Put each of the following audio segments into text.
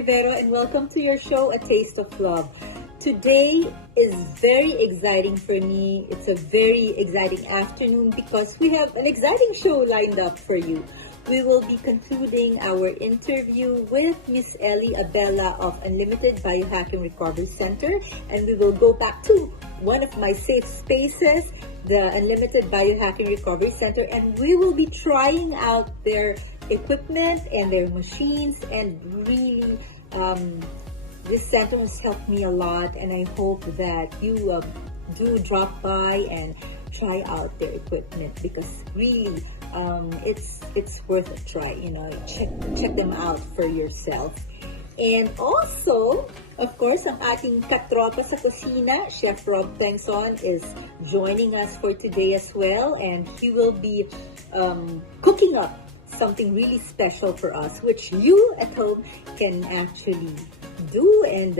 Rivero, and welcome to your show, A Taste of Love. Today is very exciting for me. It's a very exciting afternoon because we have an exciting show lined up for you. We will be concluding our interview with Miss Ellie Abella of Unlimited Biohacking Recovery Center, and we will go back to one of my safe spaces, the Unlimited Biohacking Recovery Center, and we will be trying out their equipment and their machines, and really this center has helped me a lot, and I hope that you do drop by and try out their equipment because really it's worth a try. Check them out for yourself. And also, of course, ang ating katropa sa kusina, Chef Rob Pengson, is joining us for today as well, and he will be cooking up something really special for us, which you at home can actually do and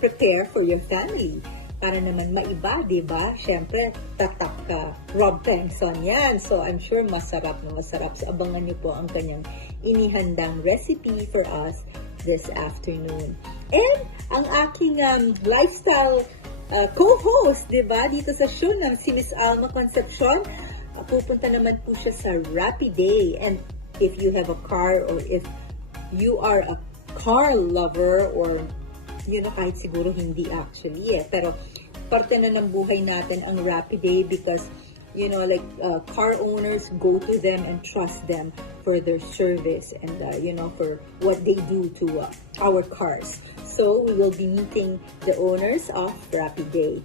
prepare for your family. Para naman maiba, di ba? Siyempre, tatak ka. Rob Pengson yan. So, I'm sure masarap na masarap. So, abangan niyo po ang kanyang inihandang recipe for us this afternoon. And ang aking lifestyle co-host, di ba? Dito sa show ng si Miss Alma Concepcion, pupunta naman po siya sa Rapid Day. And if you have a car, or if you are a car lover, or kahit siguro hindi actually pero parte na ng buhay natin ang Rapid Day because car owners go to them and trust them for their service and for what they do to our cars. So we will be meeting the owners of Rapid Day.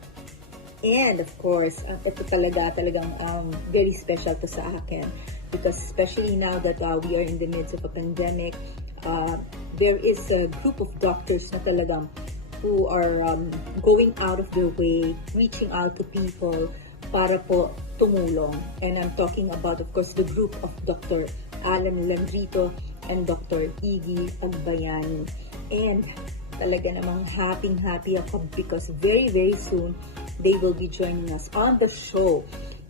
And of course, ito talagang very special to sa akin because especially now that we are in the midst of a pandemic, there is a group of doctors na talagang who are going out of their way, reaching out to people para po tumulong. And I'm talking about, of course, the group of Dr. Alan Landrito and Dr. Iggy Agbayani. And talaga namang happy ako because very, very soon, they will be joining us on the show.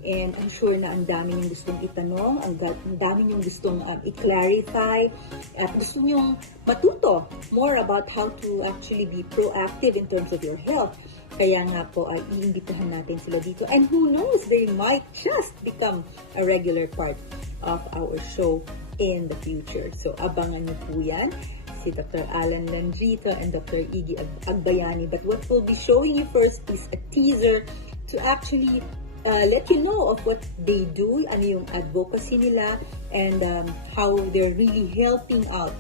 And I'm sure na ang dami niyong gustong itanong, ang dami niyong gustong i-clarify, at gusto niyong matuto more about how to actually be proactive in terms of your health. Kaya nga po ay iimbitahan natin sila dito. And who knows, they might just become a regular part of our show in the future. So abangan niyo po yan, si Dr. Alan Landrito and Dr. Iggy Agbayani. But what we'll be showing you first is a teaser to actually let you know of what they do, ano yung advocacy nila, and how they're really helping out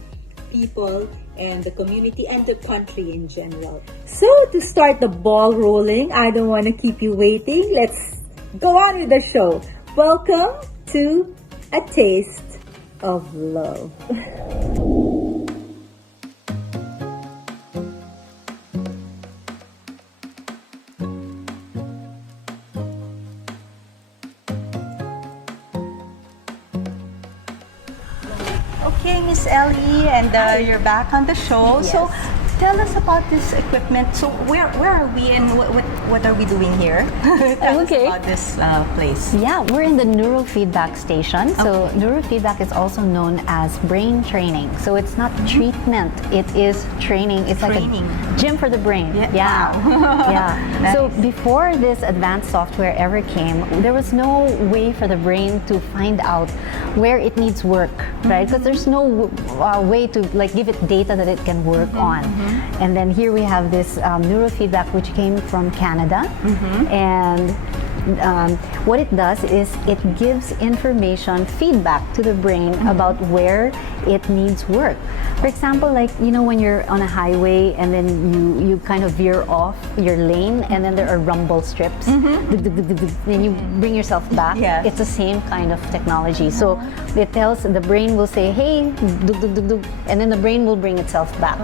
people and the community and the country in general. So to start the ball rolling, I don't want to keep you waiting. Let's go on with the show. Welcome to A Taste of Love. Okay, Miss Ellie, and you're back on the show. Yes. So, tell us about this equipment. So, where are we, and what are we doing here? Tell us about this place. Yeah, we're in the neurofeedback station. So, neurofeedback is also known as brain training. So, it's not treatment; it is training. It's like a gym for the brain. Yeah. Wow. Yeah. Nice. So, before this advanced software ever came, there was no way for the brain to find out where it needs work, right? Because there's no way to give it data that it can work on. And then here we have this neurofeedback, which came from Canada, and what it does is it gives information, feedback to the brain about where it needs work. For example, when you're on a highway and then you kind of veer off your lane and then there are rumble strips, then you bring yourself back. Yes. It's the same kind of technology. So it tells, the brain will say, hey, dug, dug, dug, dug, and then the brain will bring itself back.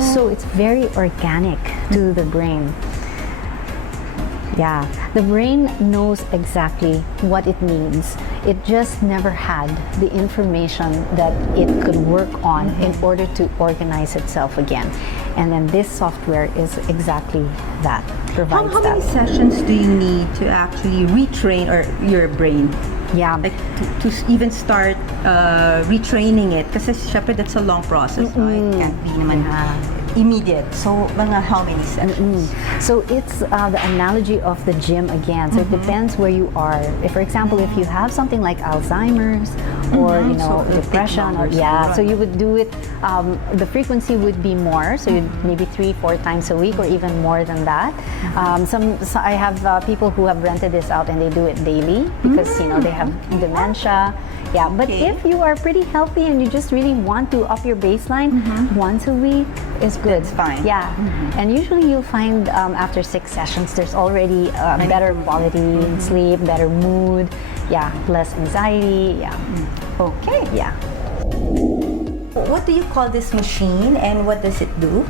So it's very organic to the brain. Yeah, the brain knows exactly what it needs. It just never had the information that it could work on in order to organize itself again. And then this software is exactly that, provides How that. many sessions do you need to actually retrain your brain? Yeah. Like to even start retraining it. Kasi syempre that's a long process. No? It can't be naman immediate. So, mga how many sessions? So it's the analogy of the gym again. So it depends where you are. If, for example, if you have something like Alzheimer's or you know So depression, or so you would do it. The frequency would be more. So you'd maybe 3-4 times a week, or even more than that. I have people who have rented this out and they do it daily because you know they have dementia. Yeah, but if you are pretty healthy and you just really want to up your baseline, once a week is good. It's fine. Yeah, and usually you'll find after 6 sessions, there's already better quality in sleep, better mood, yeah, less anxiety, yeah. Okay. Yeah. What do you call this machine and what does it do?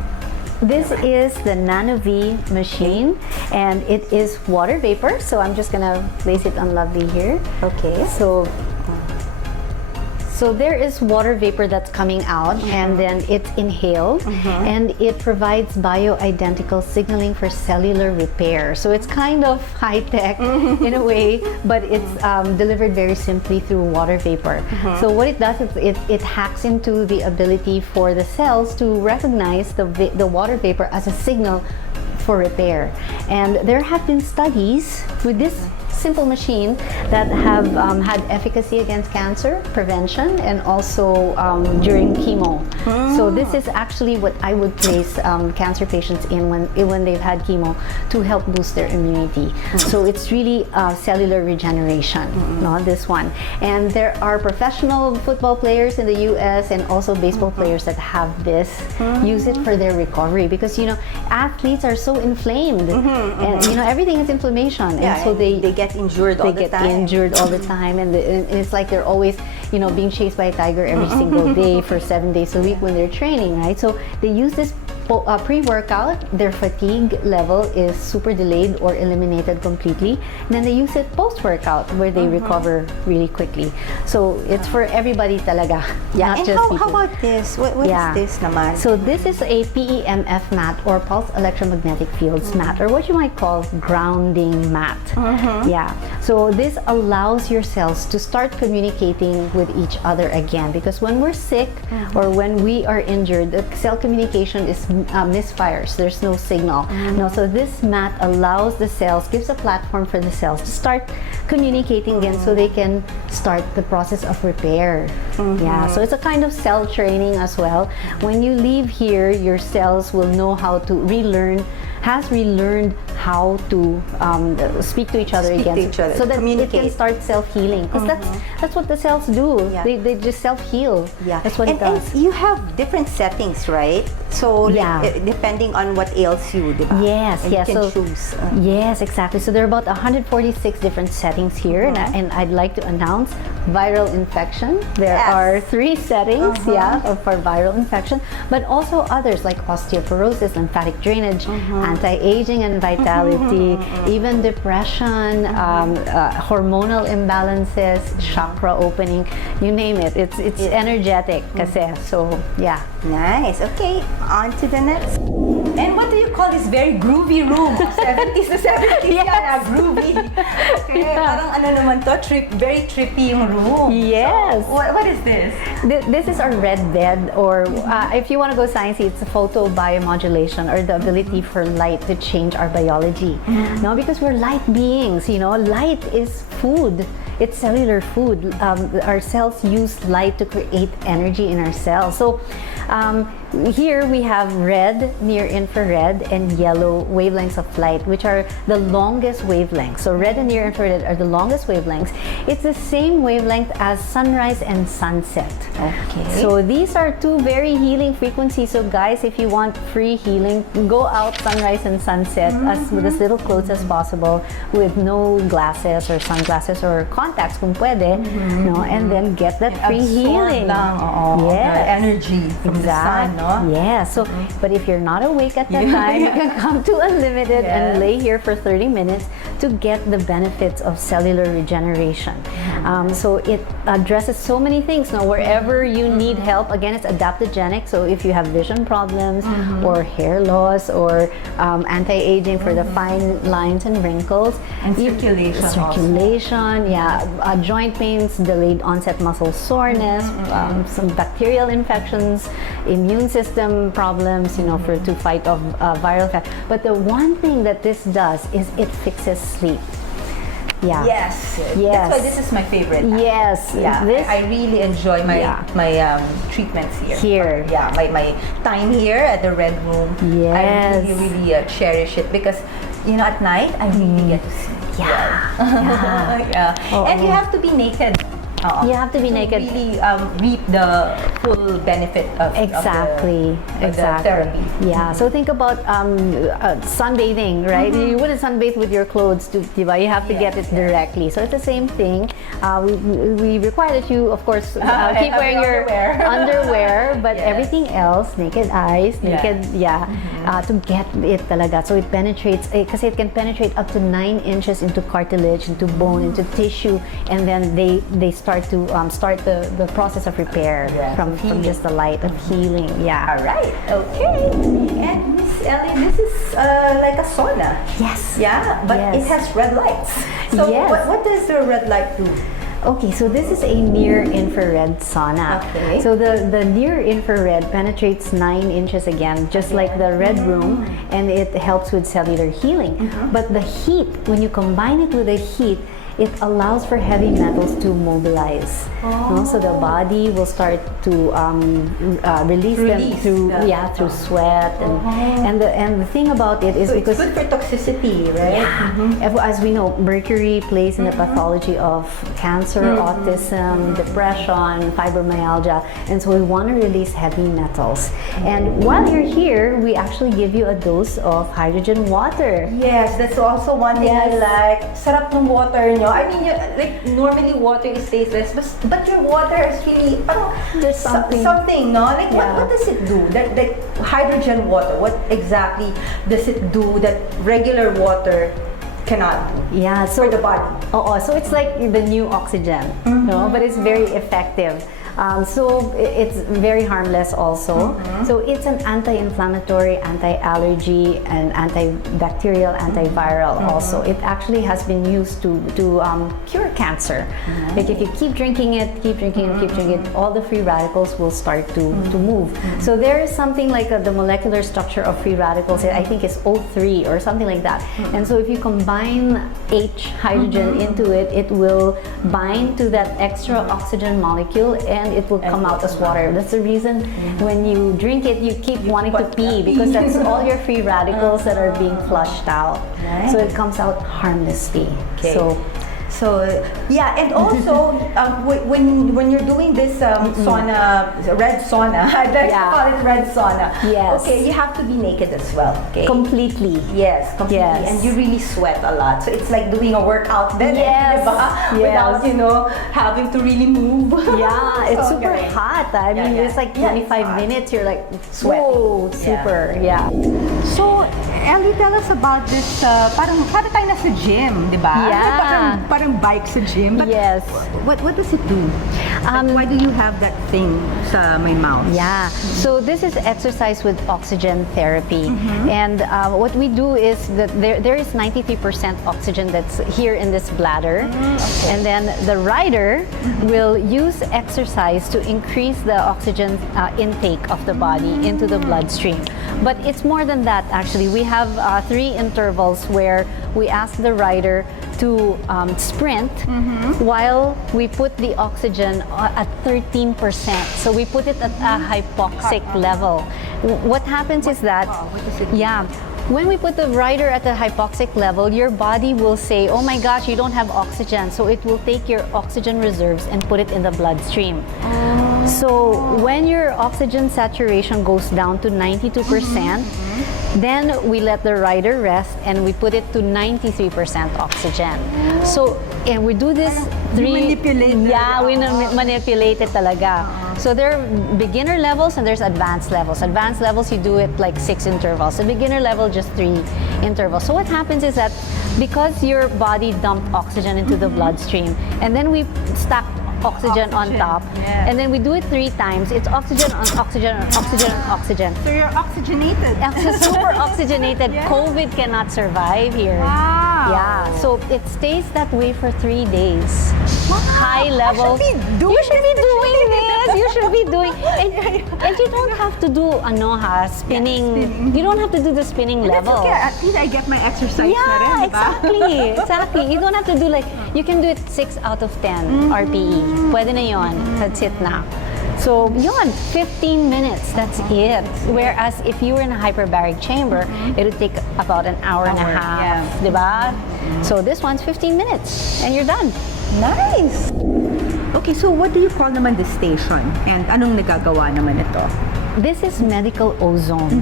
This is the Nano V machine, and it is water vapor. So I'm just gonna place it on Lovely here. Okay. So there is water vapor that's coming out, and then it's inhaled, and it provides bioidentical signaling for cellular repair. So it's kind of high-tech in a way, but it's delivered very simply through water vapor. So what it does is it hacks into the ability for the cells to recognize the water vapor as a signal for repair. And there have been studies with this simple machine that have had efficacy against cancer prevention and also during chemo. So this is actually what I would place cancer patients in when they've had chemo to help boost their immunity. So it's really cellular regeneration, no, this one. And there are professional football players in the US and also baseball players that have this, use it for their recovery, because you know athletes are so inflamed and you know everything is inflammation, and so they get injured all the time. Injured all the time, and it's like they're always, you know, being chased by a tiger every single day for 7 days a week when they're training, right? So they use this pre-workout. Their fatigue level is super delayed or eliminated completely, and then they use it post-workout where they recover really quickly. So it's for everybody talaga, not And just how people. about this? What is this naman? So this is a PEMF mat, or pulse electromagnetic fields mat, or what you might call grounding mat. Yeah. So this allows your cells to start communicating with each other again, because when we're sick or when we are injured, the cell communication is misfires. There's no signal. No, so this mat allows the cells, gives a platform for the cells to start communicating again, so they can start the process of repair. Yeah, so it's a kind of cell training as well. When you leave here, your cells will know how to relearned how to speak to each other again, so that it can start self-healing, because that's what the cells do. They just self-heal. That's what it does. And you have different settings, right? So like, depending on what ails you, diba? Yes, and yes. You can so choose. yes, exactly. So there are about 146 different settings here, and I'd like to announce viral infection. There are 3 settings, for viral infection, but also others like osteoporosis, lymphatic drainage, anti-aging and vitality, even depression, hormonal imbalances, chakra opening, you name it. It's energetic kasi. So yeah. Nice. Okay, on to the next. And what do you call this very groovy room? 70s to 70s groovy. Okay, parang ano naman to, very trippy yung room. Yes. So, what is this? This is our red bed, or if you want to go sciencey, it's a photobiomodulation, or the ability for light to change our biology. No, because we're light beings, you know, light is food. It's cellular food. Our cells use light to create energy in our cells. So here we have red, near infrared, and yellow wavelengths of light, which are the longest wavelengths. So red and near infrared are the longest wavelengths. It's the same wavelength as sunrise and sunset. Okay. So these are 2 very healing frequencies. So guys, if you want free healing, go out sunrise and sunset with as little clothes as possible, with no glasses or sunglasses or contacts kung pwede, no, and then get that free healing. The energy from the sun, no? Yeah. So, but if you're not awake at that time, you can come to Unlimited and lay here for 30 minutes to get the benefits of cellular regeneration. So it addresses so many things. Now, wherever you need help, again, it's adaptogenic. So if you have vision problems or hair loss or anti-aging for the fine lines and wrinkles, And circulation joint pains, delayed onset muscle soreness, some bacterial infections, immune system problems, to fight off viral infection. But the one thing that this does is it fixes sleep. Yeah. Yes. Yes. That's why this is my favorite. Yes. Yeah. This, I really enjoy my treatments here. Here. Yeah. My time here at the Red Room. Yes. I really cherish it because at night I really get to sleep. Yeah. Yeah. And you have to be naked. You have to be naked. Really reap the full benefit of Exactly. the therapy. Yeah. So think about sunbathing, right? You wouldn't sunbathe with your clothes, diba? You have to get it directly. So it's the same thing. We require that you, of course, keep wearing your underwear, but everything else, naked eyes, naked, to get it talaga. So it penetrates, because it can penetrate up to 9 inches into cartilage, into bone, into tissue, and then they start the process of repair from just the light of healing. Yeah. All right. Okay. And Miss Ellie, this is like a sauna. Yes. Yeah, but it has red lights. So what does the red light do? Okay, so this is a near-infrared sauna. Okay. So the near-infrared penetrates 9 inches again, just like the red room, and it helps with cellular healing. But the heat, when you combine it with the heat, it allows for heavy metals to mobilize. So the body will start to release them through sweat and the thing about it is so because it's good for toxicity, right? As we know, mercury plays in the pathology of cancer, autism, depression, fibromyalgia, and so we want to release heavy metals. And while you're here, we actually give you a dose of hydrogen water. Yes, that's also one thing I like. Sarap ng water nyo. I mean, like normally water is tasteless, but your water is really There's something, no? Like what does it do? That hydrogen water, what exactly does it do that regular water cannot do? Yeah, so for the body. So it's like the new oxygen, no? But it's very effective. So it's very harmless also. So it's an anti-inflammatory, anti-allergy, and antibacterial, antiviral also. It actually has been used to cure cancer. Like if you keep drinking it, all the free radicals will start to move. So there is something like the molecular structure of free radicals, I think is O3 or something like that. And so if you combine H hydrogen into it, it will bind to that extra oxygen molecule and it will come out as water. That's the reason when you drink it, you keep wanting to pee because that's all your free radicals that are being flushed out. So it comes out harmlessly. Okay. So yeah, and also when you're doing this sauna, red sauna, I like to call it red sauna. Yes. Okay, you have to be naked as well. Okay. Completely. Yes, completely. Yes. And you really sweat a lot. So it's like doing a workout then, Yes. without having to really move. Yeah, it's So super great. hot. I mean, it's like 25 minutes. You're like Sweat. whoa, super. Yeah. So, Ellie, tell us about this, parang tayo nasa gym, di ba? Yeah. Parang bike sa gym. But Yes. what does it do? Why do you have that thing sa my mouth? Yeah, so this is exercise with oxygen therapy. And what we do is that there is 93% oxygen that's here in this bladder. And then the rider will use exercise to increase the oxygen intake of the body into the bloodstream. But it's more than that actually. We have 3 intervals where we ask the rider to sprint while we put the oxygen at 13%. So we put it at a hypoxic level. What happens is that, when we put the rider at the hypoxic level, your body will say, oh my gosh, you don't have oxygen. So it will take your oxygen reserves and put it in the bloodstream. So when your oxygen saturation goes down to 92%, then we let the rider rest and we put it to 93% oxygen. So, and we do this manipulate we manipulate it talaga. So there are beginner levels and there's advanced levels. Advanced levels, you do it like 6 intervals. So beginner level, just 3 intervals. So what happens is that because your body dumped oxygen into the bloodstream, and then we stacked oxygen on top, and then we do it 3 times. It's oxygen on oxygen on oxygen on oxygen. So you're oxygenated. Super oxygenated. COVID cannot survive here. Wow. Yeah, so it stays that way for 3 days. High level. You should be doing this. You should be doing, and you don't have to do spinning. You don't have to do the spinning level. That's okay. At least I get my exercise. Yeah, exactly. You don't have to do you can do it 6 out of 10 RPE. Pwede na yon. That's it na. So, yun, 15 minutes, that's it. Whereas if you were in a hyperbaric chamber, it would take about an hour and a half, diba? So this one's 15 minutes, and you're done. Nice! Okay, so what do you call naman the station? And anong nagagawa naman ito? This is medical ozone.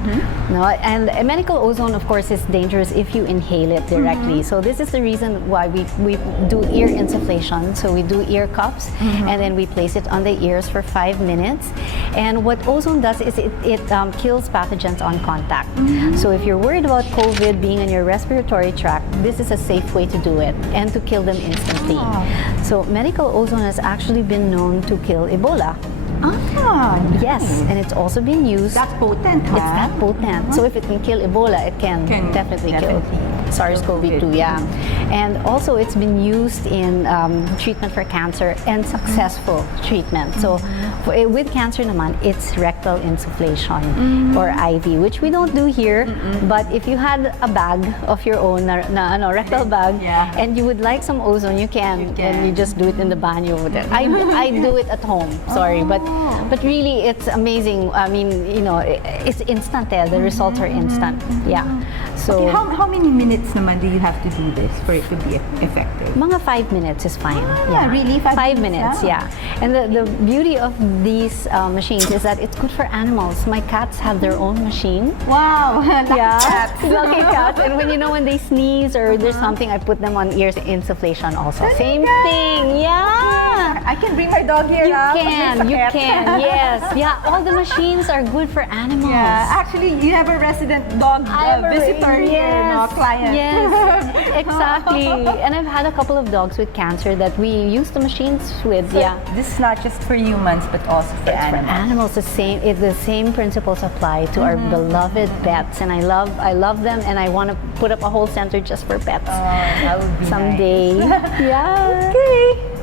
No, and medical ozone, of course, is dangerous if you inhale it directly. So this is the reason why we do ear insufflation. So we do ear cups, and then we place it on the ears for 5 minutes. And what ozone does is it kills pathogens on contact. So if you're worried about COVID being in your respiratory tract, this is a safe way to do it and to kill them instantly. So medical ozone has actually been known to kill Ebola. Yes, and it's also been used. That's potent, huh? It's that potent. So if it can kill Ebola, it can definitely kill SARS-CoV-2. Yeah, and also it's been used in treatment for cancer and successful treatment. So with cancer naman, it's rectal insufflation or IV, which we don't do here. But if you had a bag of your own, rectal bag, and you would like some ozone, you can, and you just do it in the banyo. I do it at home. Sorry, but really, it's amazing. I mean, it's instant. The results are instant. Yeah. So how many minutes naman do you have to do this for it to be effective? Mga 5 minutes is fine. Really? 5 minutes, yeah. And the beauty of these machines is that it's good for animals. My cats have their own machine. Wow. Lucky cats. And when they sneeze or there's something, I put them on ear insufflation also. Same thing. Yeah. I can bring my dog here. You can. Yes. Yeah. All the machines are good for animals. Yeah. Actually, you have a resident dog visitor here, client. Yes. Exactly. And I've had a couple of dogs with cancer that we use the machines with. So this is not just for humans, but also for animals. For animals, the same principles apply to our beloved pets, and I love them, and I want to put up a whole center just for pets. That would be someday. Nice. Yeah.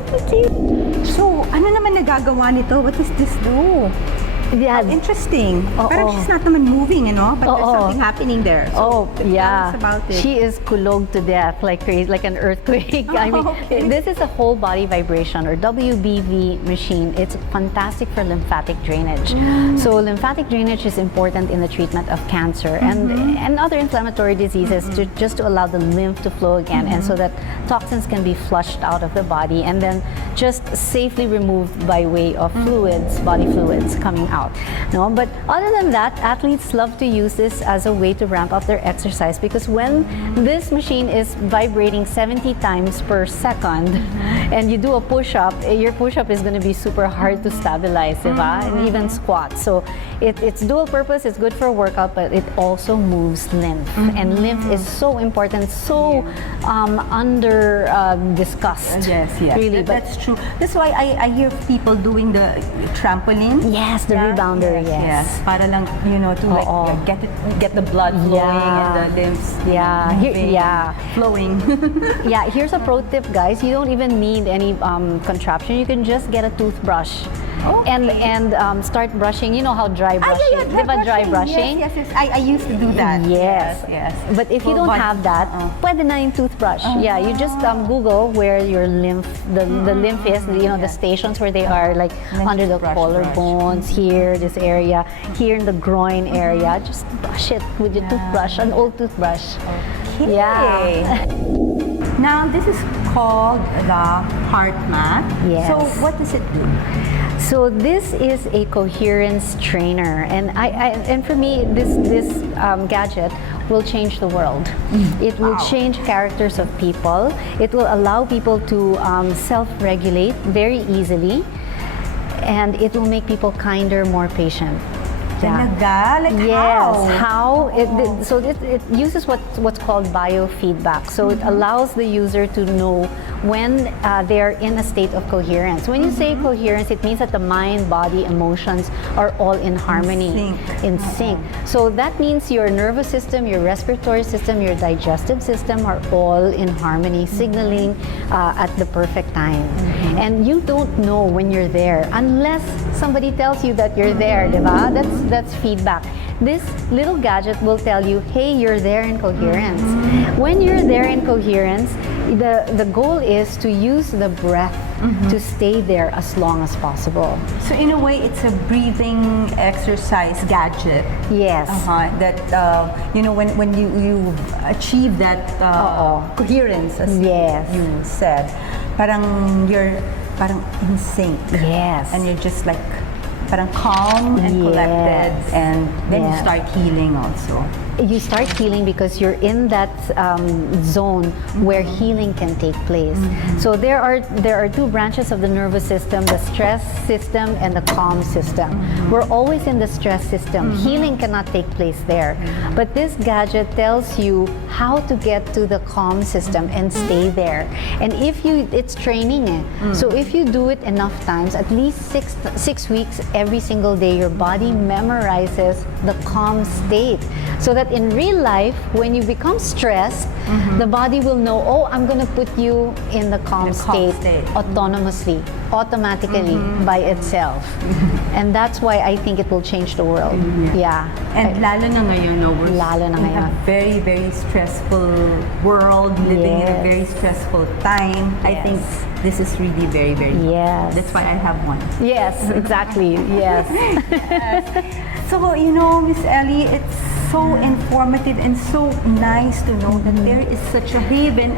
Okay. So, ano naman nagagawa nito? What does this do? Yeah. Interesting. Pero she's not naman moving, but there's something happening there. So yeah. tell us about it. She is kulog to death, like crazy, like an earthquake. I mean, this is a whole body vibration or WBV machine. It's fantastic for lymphatic drainage. So lymphatic drainage is important in the treatment of cancer and other inflammatory diseases just to allow the lymph to flow again, and so that toxins can be flushed out of the body and then just safely removed by way of body fluids coming out. But other than that, athletes love to use this as a way to ramp up their exercise, because when this machine is vibrating 70 times per second and you do a push-up, your push-up is going to be super hard to stabilize, and even squats. So it's dual purpose, it's good for workout, but it also moves lymph. And lymph is so important, so under discussed. Yes. Really, that's true. That's why I hear people doing the trampoline. Yes, the rebounder, yes. Para lang, to get the blood flowing and the lymphs flowing. Here's a pro tip, guys. You don't even need any contraption. You can just get a toothbrush. And start brushing. You know how dry brushing? Dry brushing? Yes. I used to do that. Yes. But if you don't have that, pwede na yung toothbrush. Yeah, you just Google where your lymph, the lymph is, the stations where they are, like under the collarbones, here, this area, here in the groin area. Just brush it with your toothbrush, an old toothbrush. Okay. Yeah. Now, this is called the heart mat. Yes. So, what does it do? So this is a coherence trainer, and for me, this gadget will change the world. It will change characters of people. It will allow people to self-regulate very easily. and it will make people kinder, more patient. Talaga? Like Yes, how? it uses what's called biofeedback. So it allows the user to know when they're in a state of coherence. When you say coherence, it means that the mind, body, emotions are all in harmony, in sync. So that means your nervous system, your respiratory system, your digestive system are all in harmony, signaling at the perfect time. And you don't know when you're there unless somebody tells you that you're there, diba? That's feedback. This little gadget will tell you, hey, you're there in coherence. When you're there in coherence, the goal is to use the breath to stay there as long as possible. So in a way, it's a breathing exercise gadget. Yes. That when you achieve that coherence, as you said, you're in sync. Yes. And you're just like parang calm and collected, and then you start healing also. You start healing because you're in that zone where healing can take place. So there are two branches of the nervous system: the stress system and the calm system. We're always in the stress system. Healing cannot take place there. But this gadget tells you how to get to the calm system and stay there. And it's training it. So if you do it enough times, at least six weeks every single day, your body memorizes the calm state. So that in real life, when you become stressed, the body will know, oh, I'm going to put you in the calm state autonomously, automatically, by itself. And that's why I think it will change the world. Yeah. And lalo na ngayon, we're in a very, very stressful world, living in a very stressful time. I think this is really very, very good. That's why I have one. Yes, exactly. Yes. So, Miss Ellie, it's so informative and so nice to know that there is such a haven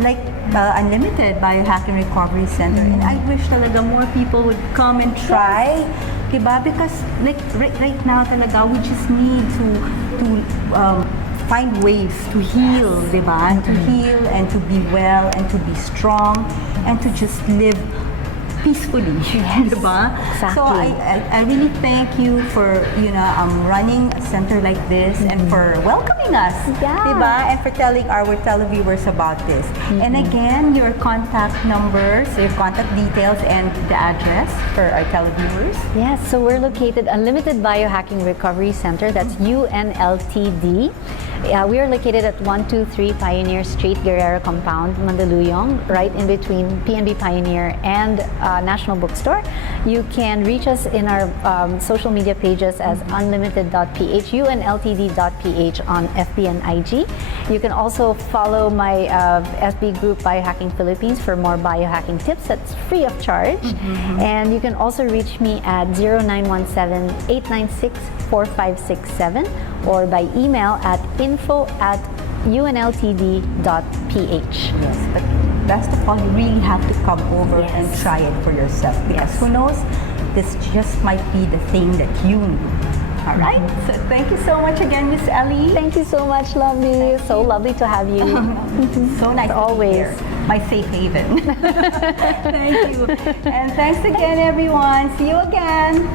like Unlimited Biohacking Recovery Center. And I wish talaga more people would come and try. Diba? Because like right now talaga, we just need to find ways to heal, diba? To heal and to be well and to be strong and to just live peacefully, diba? Exactly. So I really thank you for running a center like this and for welcoming us, diba? And for telling our televiewers about this. And again, your contact numbers, your contact details, and the address for our televiewers. Yes, so we're located Unlimited Biohacking Recovery Center. That's UNLTD. We are located at 123 Pioneer Street, Guerrero Compound, Mandaluyong, right in between PNB Pioneer and National Bookstore. You can reach us in our social media pages as unlimited.ph, unltd.ph on FB and IG. You can also follow my FB group Biohacking Philippines for more biohacking tips. That's free of charge. And you can also reach me at 0917-896-4567 or by email at info@unltd.ph. Yes, but best of all, you really have to come over and try it for yourself, because who knows, this just might be the thing that you need. All right, so thank you so much again, Miss Ellie. Thank you so much, lovely. So lovely to have you. So nice always. To be here. My safe haven. Thank you. And thanks again, everyone. See you again.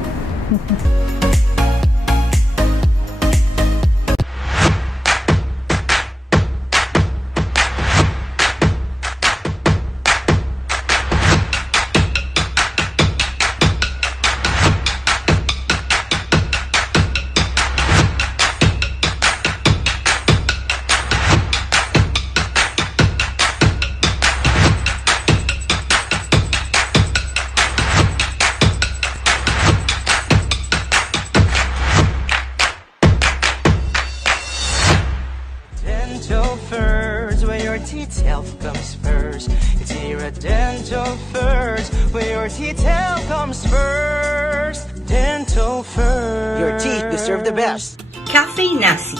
teeth health comes first. It's here at Dental First, where your teeth health comes first. Dental First. Your teeth deserve the best. Cafe Nasi.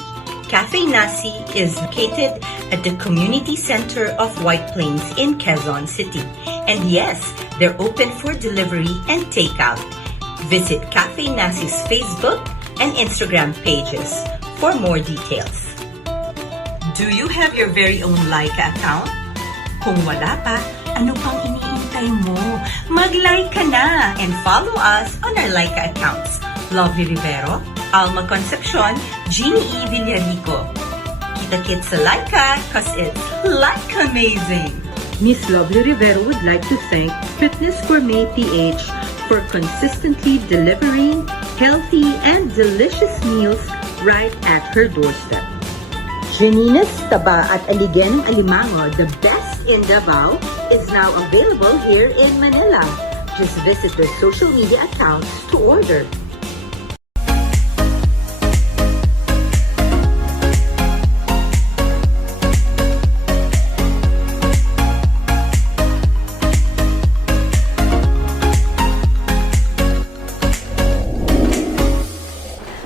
Cafe Nasi is located at the community center of White Plains in Quezon City. And yes, they're open for delivery and takeout. Visit Cafe Nasi's Facebook and Instagram pages for more details. Do you have your very own Laika account? Kung wala pa, ano pang iniintay? husay mo. Mag-like ka na and follow us on our Laika accounts. Lovely Rivero, Alma Concepcion, Jeannie E. Villarico. Kita-kits sa Laika cause it's like amazing. Miss Lovely Rivero would like to thank Fitness Gourmet PH for consistently delivering healthy and delicious meals right at her doorstep. Janina's Taba at Aligenong Alimango, the best in Davao, is now available here in Manila. Just visit their social media accounts to order.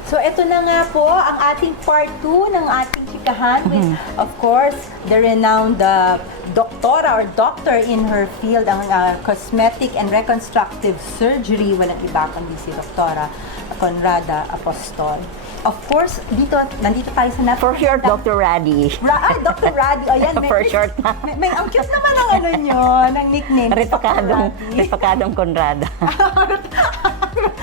So ito na nga po ang ating part 2 ng ating chikahan with, of course, the renowned doctora or doctor in her field, ang cosmetic and reconstructive surgery. Walang iba kundi si Doktora Conrada Apostol. Of course, nandito tayo sa For short, Dr. Raddy. Dr. Raddy. O yan, For short. ang cute naman ang ano nyo, ng nickname. Repakadong Conrada.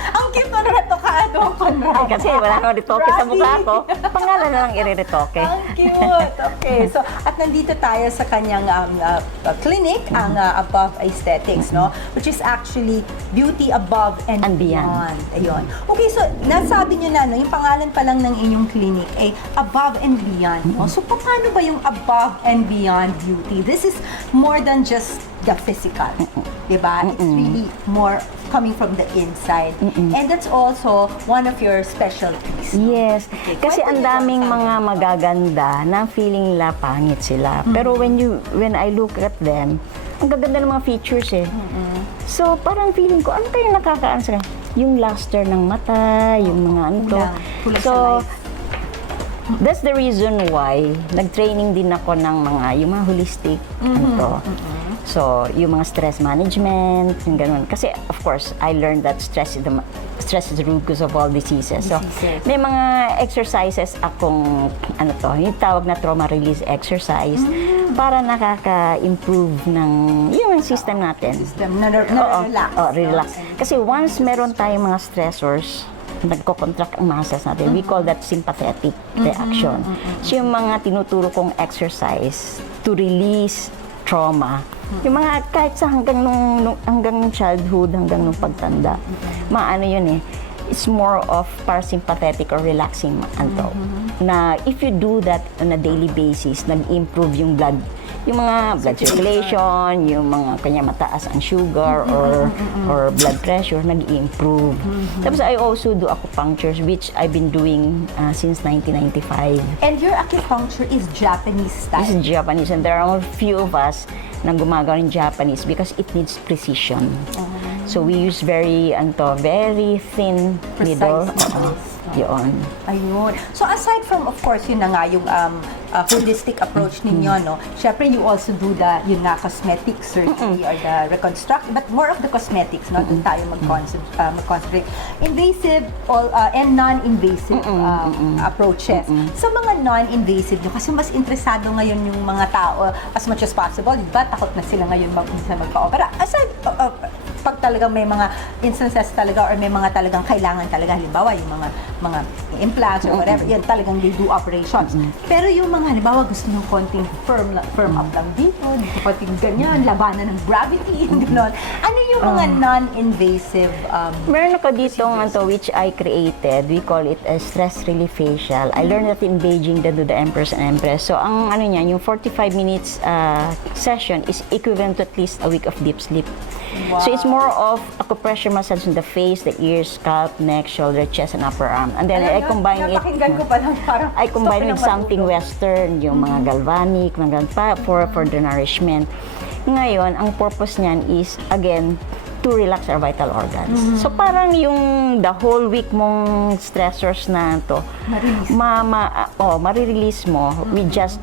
Ang cute na retokado, Conrada. Kasi wala nang retoke sa mukha ko. Pangalan na lang i-retoke. Ang cute. Okay. So, at nandito tayo sa kanyang clinic, ang Above Aesthetics, no? Which is actually beauty above and beyond. Ayun. Okay, so, nasabi nyo na, no, yung pangalan pa lang ng inyong clinic ay above and beyond. No? So, paano ba yung above and beyond beauty? This is more than just the physical. Diba? It's really more coming from the inside. And that's also one of your specialties. Yes. Kasi ang daming mga magaganda na feeling nila pangit sila. Pero when I look at them, ang gaganda ng mga features eh. So parang feeling ko, ano kayong nakakaano sila? Yung luster ng mata, yung mga ano to. So, that's the reason why nag-training din ako ng yung mga holistic So, yung mga stress management, yung ganun. Kasi, of course, I learned that stress is the root cause of all diseases. So, may mga exercises akong, yung tawag na trauma release exercise para nakaka-improve ng yung system natin. Na-relax. Relax. Kasi once meron tayong mga stressors, nagko-contract ang muscles natin. We call that sympathetic reaction. So, yung mga tinuturo kong exercise to release trauma, yung mga kahit sa hanggang nung childhood, hanggang nung pagtanda, maano yun eh, it's more of parasympathetic or relaxing na if you do that on a daily basis, nag-improve yung mga blood circulation, yung mga kanya mataas ang sugar or blood pressure, nag-improve. Tapos I also do acupuncture, which I've been doing since 1995. And your acupuncture is Japanese style? This is Japanese, and there are a few of us na gumagawa ng Japanese because it needs precision. So we use very thin needle. Yun. Ayun. So aside from, of course, yun na nga yung holistic approach ninyo, no? Syempre, you also do yung cosmetic surgery or the reconstruct, but more of the cosmetics, no? Doon tayo mag-concentrate. Invasive and non-invasive approaches. Sa mga non-invasive nyo, kasi mas interesado ngayon yung mga tao as much as possible, diba? Takot na sila ngayon magpa-opera. Aside, pag talagang may mga instances talaga or may mga talagang kailangan talaga, halimbawa yung mga implants or whatever, yan talagang they do operations. Pero yung mga halimbawa gusto nyo konting firm up lang dito konting ganyan, labanan ng gravity, gano'n. Ano yung mga non-invasive meron ako dito which I created. We call it a stress relief facial. I learned that in Beijing, they do the Empress and Empress. So ang yung 45 minutes session is equivalent to at least a week of deep sleep. Wow. So it's more of acupressure massage on the face, the ears, scalp, neck, shoulder, chest, and upper arm. And then I combine it. Napakinggan ko pa lang parang I combine with something Western, yung mga galvanic, mga for the nourishment. Ngayon, ang purpose niyan is, again, to relax our vital organs. So parang yung the whole week mong stressors na to, marirelease mo with just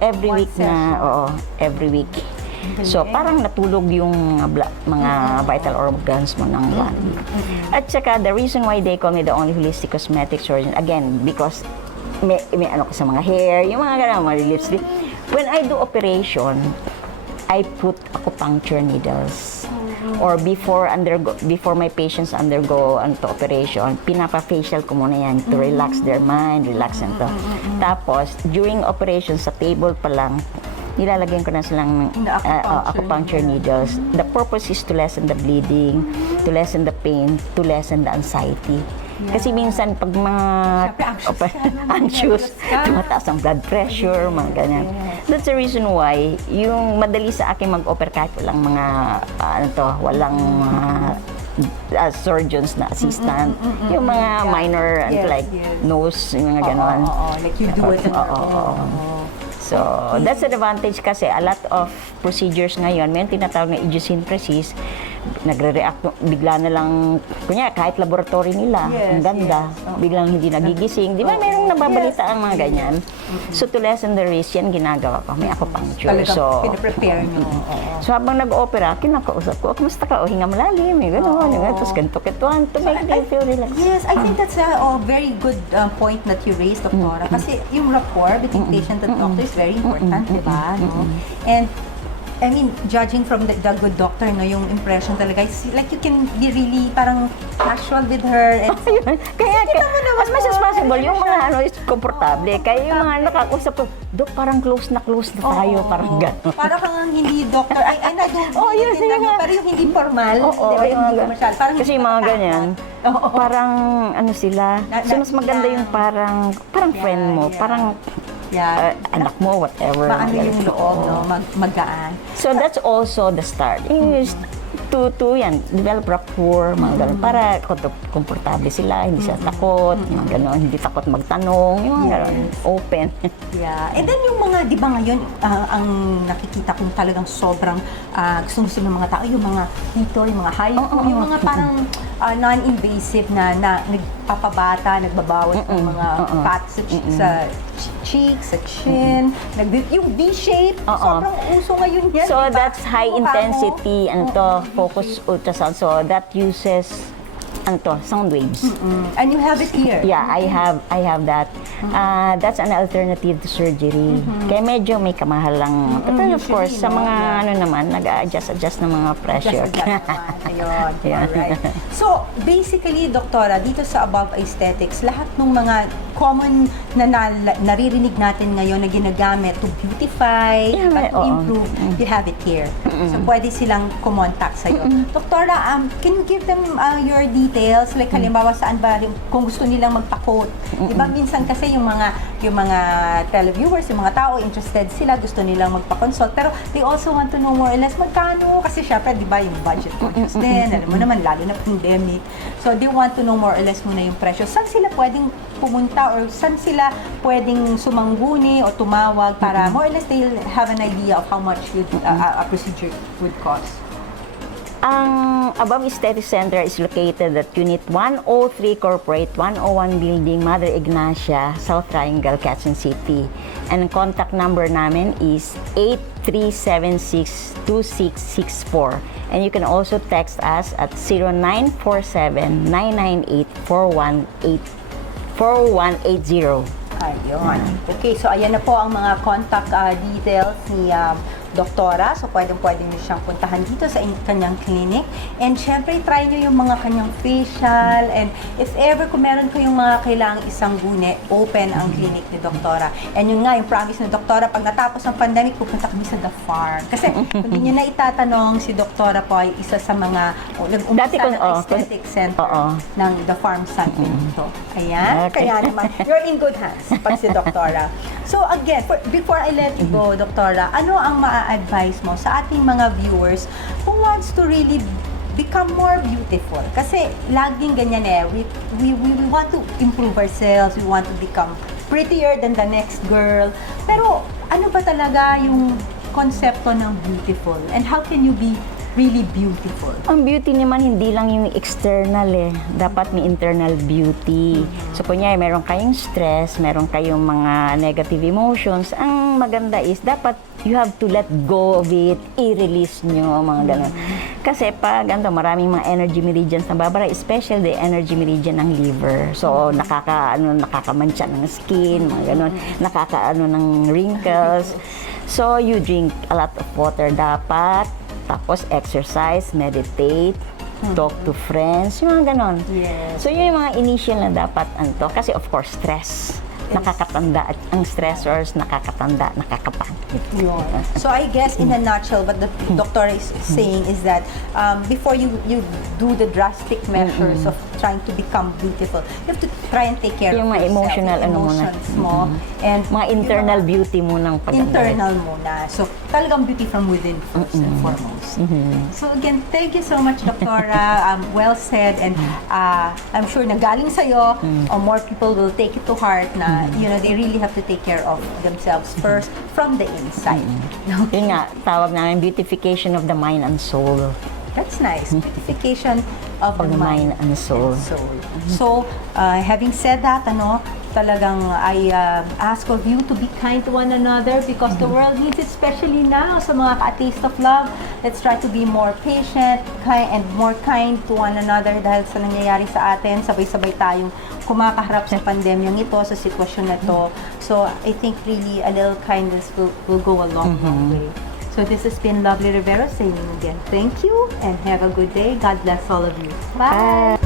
every week na, every week. So, parang natulog yung mga vital organs mo ng one week. At saka, the reason why they call me the only holistic cosmetic surgeon, again, because may ano ko sa mga hair, yung mga ganun, mga lipstick. When I do operation, I put acupuncture needles. Or before my patients undergo an operation, pinapa-facial ko muna yan to relax their mind, relax and to. Tapos, during operation, sa table pa lang, nilalagyan ko na silang acupuncture needles. The purpose is to lessen the bleeding, to lessen the pain, to lessen the anxiety. Kasi minsan pag mga anxious, tumataas ang blood pressure, mga ganyan. That's the reason why yung madali sa akin mag-oper kahit walang mga walang surgeons na assistant, yung mga minor like nose, yung mga ganon. Like you do it on your own. So, that's the advantage kasi a lot of procedures ngayon, may tinatawag na idiosyncrasies, nagre-react, bigla na lang, kunya kahit laboratory nila, ang ganda, biglang hindi nagigising. Di ba mayroong nababalita ang mga ganyan? So, to lessen the risk, yan ginagawa ko. May acupuncture. So, pinaprepare nyo. So, habang nag-opera, kinakausap ko, kumusta ka? O, hinga malalim, gano'n, tapos ganito-kituan, to make them feel relaxed. Yes, I think that's a very good point that you raised, Doktora. Kasi yung rapport between patient and doctor is very important, di ba? No? And I mean, judging from the good doctor, no, yung impression talaga, like you can be really parang casual with her. And kaya, as much as possible, yung mga is komportable. Kaya yung mga nakakusap ko, Dok, parang close na tayo, parang gano'n. Parang kang hindi doctor, I don't pero yung hindi formal, hindi commercial. Kasi yung mga ganyan, parang ano sila, so mas maganda yung parang friend mo, parang anak mo, whatever. Paano yung loob, no? Magaan. So that's also the start. Develop rapport, mga ganun, para komportable sila, hindi sila takot, mga ganun, hindi takot magtanong, yung mga ganun, open. And then yung mga, di ba ngayon, ang nakikita kong talagang sobrang gusto ng mga tao, yung mga dito, yung mga yung mga parang non-invasive na nagpapabata, nagbabawas ng mga fat sa cheeks, sa chin, yung V-shape, sobrang uso ngayon yan. So diba? that's high intensity, focus ultrasound. So that uses sound waves. And you have it here. Yeah, I have that. That's an alternative to surgery. Kaya medyo may kamahal lang. But of course, sa mga naman, nag-adjust ng mga pressure. Ayun, alright. So, basically, Doktora, dito sa Above Aesthetics, lahat ng mga common na naririnig natin ngayon na ginagamit to beautify, to improve, you have it here. So, pwede silang kumontak sa'yo. Doktora, can you give them your details? Like, halimbawa, saan ba, kung gusto nilang magpa-quote. Diba, minsan kasi yung mga televiewers, yung mga tao, interested sila, gusto nilang magpa-consult, pero they also want to know more or less magkano, kasi syempre, diba, yung budget conscious din, alam mo naman, lalo na pandemic. So, they want to know more or less muna yung presyo. Saan sila pwedeng pumunta or saan sila pwedeng sumangguni o tumawag para more or less they'll have an idea of how much a procedure would cost? Ang Above Aesthetic Center is located at Unit 103 Corporate 101 Building, Mother Ignacia, South Triangle, Quezon City. And ang contact number namin is 83762664. And you can also text us at 0947-998-4180. Ayun. Okay, so ayan na po ang mga contact details ni Doktora. So, pwede nyo siyang puntahan dito sa kanyang clinic. And syempre, try nyo yung mga kanyang facial. And if ever, kung meron kayong mga kailangang isang gune, open ang clinic ni Doktora. And yun nga, yung promise ni Doktora, pag natapos ang pandemic, pupunta kami sa The Farm. Kasi, kung hindi nyo na itatanong, si Doktora po ay isa sa mga umpisa ng aesthetic center ng The Farm San Benito. Ayan. Okay. Kaya naman, you're in good hands pag si Doktora. So again, before I let you go, Doktora, ano ang maa-advise mo sa ating mga viewers who wants to really become more beautiful? Kasi laging ganyan we want to improve ourselves, we want to become prettier than the next girl. Pero ano ba talaga yung konsepto ng beautiful? And how can you be really beautiful? Ang beauty naman hindi lang yung external dapat may internal beauty. So kunya meron kayong stress, meron kayong mga negative emotions, ang maganda is dapat you have to let go of it, i-release nyo, mga ganun. Kasi pag maraming mga energy meridians na babara, especially the energy meridian ng liver. So nakakamansya ng skin, mga ganun, ng wrinkles. So, you drink a lot of water dapat, tapos exercise, meditate, talk to friends, yung mga ganon. Yes. So, yun yung mga initial na dapat, kasi of course, stress. Nakakatanda at ang stressors nakakatanda, nakakapangit. Yun. So I guess in a nutshell, what the doctor is saying is that before you do the drastic measures of trying to become beautiful, you have to try and take care Yung of mga yourself. emotional, Yung ano muna. emotions mo. And Mga internal beauty mo ng paganda. internal muna. So talagang beauty from within first and foremost. So again, thank you so much, Doctora. Well said, and I'm sure na galing sa'yo, more people will take it to heart na they really have to take care of themselves first from the inside. Yun nga, tawag namin beautification of the mind and soul. That's nice. Beautification of the mind and soul. So, having said that, talagang I ask of you to be kind to one another because the world needs it, especially now sa mga ka-taste of love. Let's try to be more patient and more kind to one another dahil sa nangyayari sa atin. Sabay-sabay tayong kumakaharap sa pandemyang ito, sa sitwasyon na ito. So, I think really a little kindness will go a long way. So this has been Lovely Rivera saying again, thank you and have a good day. God bless all of you. Bye.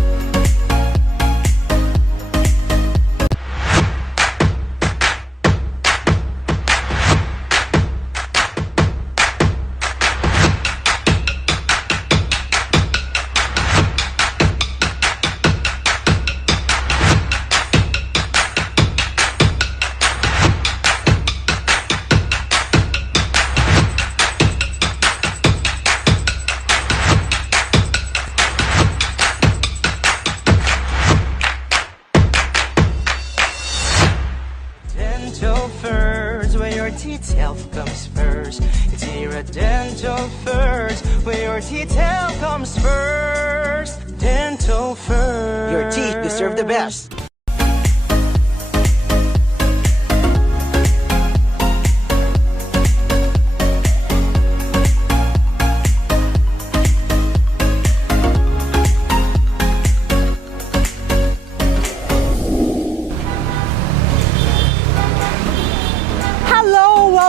Dental first, where your teeth health comes first. It's here at Dental First, where your teeth health comes first. Dental First. Your teeth deserve the best.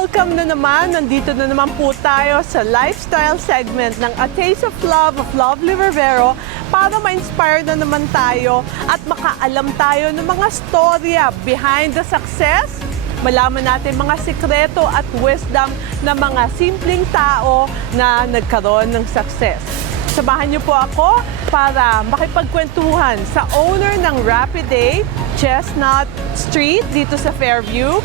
Welcome na naman! Nandito na naman po tayo sa lifestyle segment ng A Taste of Love of Lovely Rivero para ma-inspire na naman tayo at makaalam tayo ng mga storya behind the success. Malaman natin mga sikreto at wisdom ng mga simpleng tao na nagkaroon ng success. Samahan niyo po ako para makipagkwentuhan sa owner ng Rapid Day, Chestnut Street dito sa Fairview.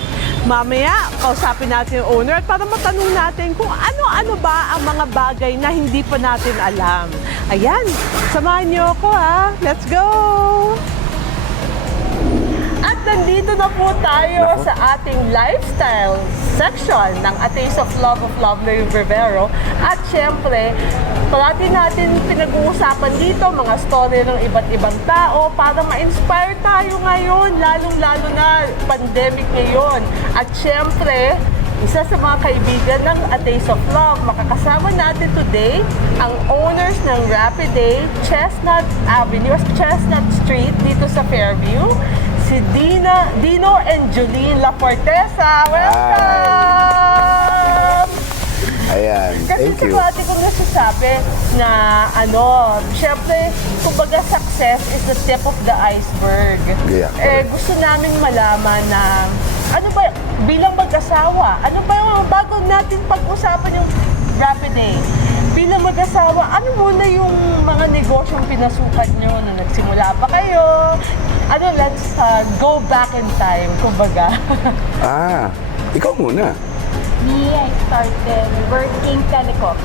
Mamaya, kausapin natin yung owner at para matanong natin kung ano-ano ba ang mga bagay na hindi pa natin alam. Ayan, samahan niyo ako ha. Let's go! At nandito na po tayo sa ating lifestyle section ng A Taste of Love of Lovely Rivero. At syempre, parati natin pinag-uusapan dito mga story ng iba't ibang tao para ma-inspire tayo ngayon, lalong-lalo na pandemic ngayon. At syempre, isa sa mga kaibigan ng A Taste of Love, makakasama natin today ang owners ng Rapid Day, Chestnut Avenue, Chestnut Street dito sa Fairview, si Dino and Julene La Fortesa. Welcome! Ayan, Kasi thank you. sa parati kong nasasabi na syempre, kumbaga success is the tip of the iceberg. Yeah, Gusto namin malaman na ano ba, bilang mag-asawa, ano ba yung bago natin pag-usapan yung Rapid Day? Bilang mag-asawa, ano muna yung mga negosyong pinasukan nyo na nagsimula pa kayo? Let's go back in time, kumbaga. Ikaw muna. Me, I started working telecom.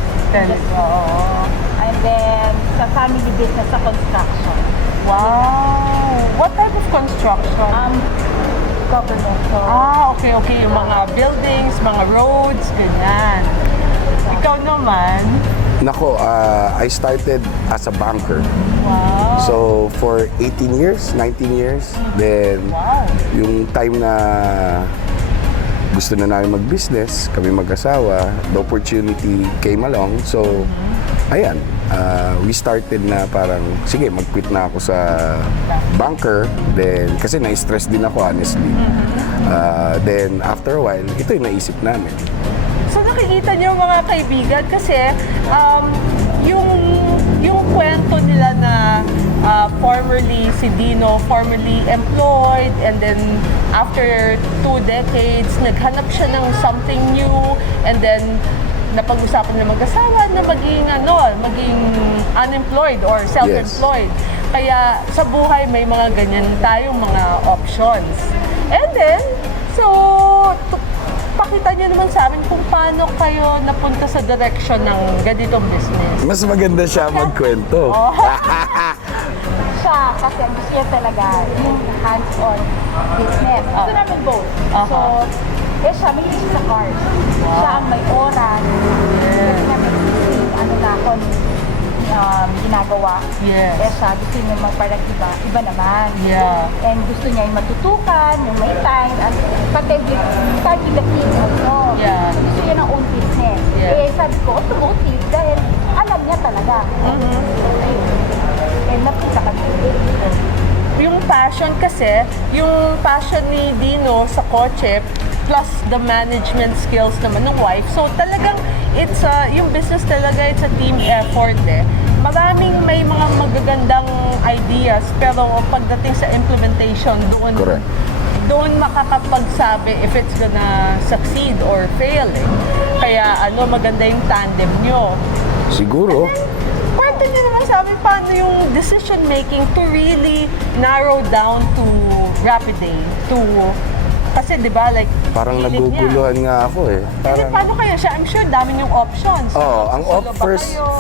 And then sa family business sa construction. Wow! What type of construction? Government. So, Okay. Yung mga buildings, mga roads, ganyan. Ikaw naman? Nako, I started as a banker. Wow! So, for 18 years, 19 years, then yung time na gusto na namin mag-business, kami mag-asawa, the opportunity came along. So, ayan, we started na parang, sige, mag-quit na ako sa banker. Then, kasi na-stress din ako, honestly. Then, after a while, ito yung naisip namin. makikita niyo mga kaibigan kasi yung kwento nila na formerly si Dino, formerly employed, and then after 2 decades, naghanap siya ng something new, and then napag-usapan na mag-asawa na maging unemployed or self-employed. Kaya sa buhay may mga ganyan tayong mga options. And then, so, pakita niyo naman sa amin kung paano kayo napunta sa direction ng ganitong business. Mas maganda siya magkwento. Siya, kasi ang gusto niya talaga yung hands-on business. Gusto namin both. So, siya, may siya sa cars. Siya ang may oras. Kasi nga may ginagawa. Yes. Siya, gusto niya parang iba naman. Yeah. And gusto niya yung matutukan, yung may time, at pati start with the kids also. Yeah. Gusto niya ng own business. Yeah. Sabi ko, automotive, dahil alam niya talaga. And napita kami. Yung passion kasi, yung passion ni Dino sa kotse, plus the management skills naman ng wife. So talagang yung business talaga, it's a team effort eh. Maraming may mga magagandang ideas, pero pagdating sa implementation, doon makakapagsabi if it's gonna succeed or fail eh. Kaya maganda yung tandem nyo. Siguro. Kwento niyo naman sa amin paano yung decision making to really narrow down to Rapiday, kasi di ba like Parang naguguluhan nga ako eh. Parang, paano kaya siya? I'm sure dami yung options. Ang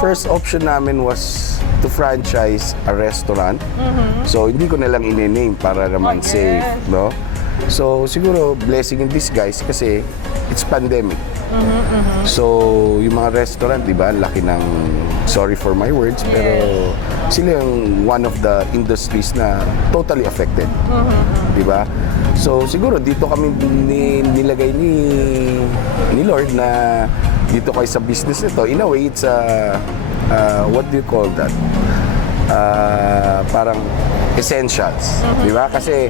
first option namin was to franchise a restaurant. So hindi ko na lang i-name para naman safe, no? So siguro blessing in disguise kasi it's pandemic. So yung mga restaurant, di ba, laki ng, sorry for my words, pero sila yung one of the industries na totally affected. Di ba? So siguro dito kami nilagay ni Lord na dito kayo sa business nito. In a way, it's what do you call that? Parang essentials. Di ba? Kasi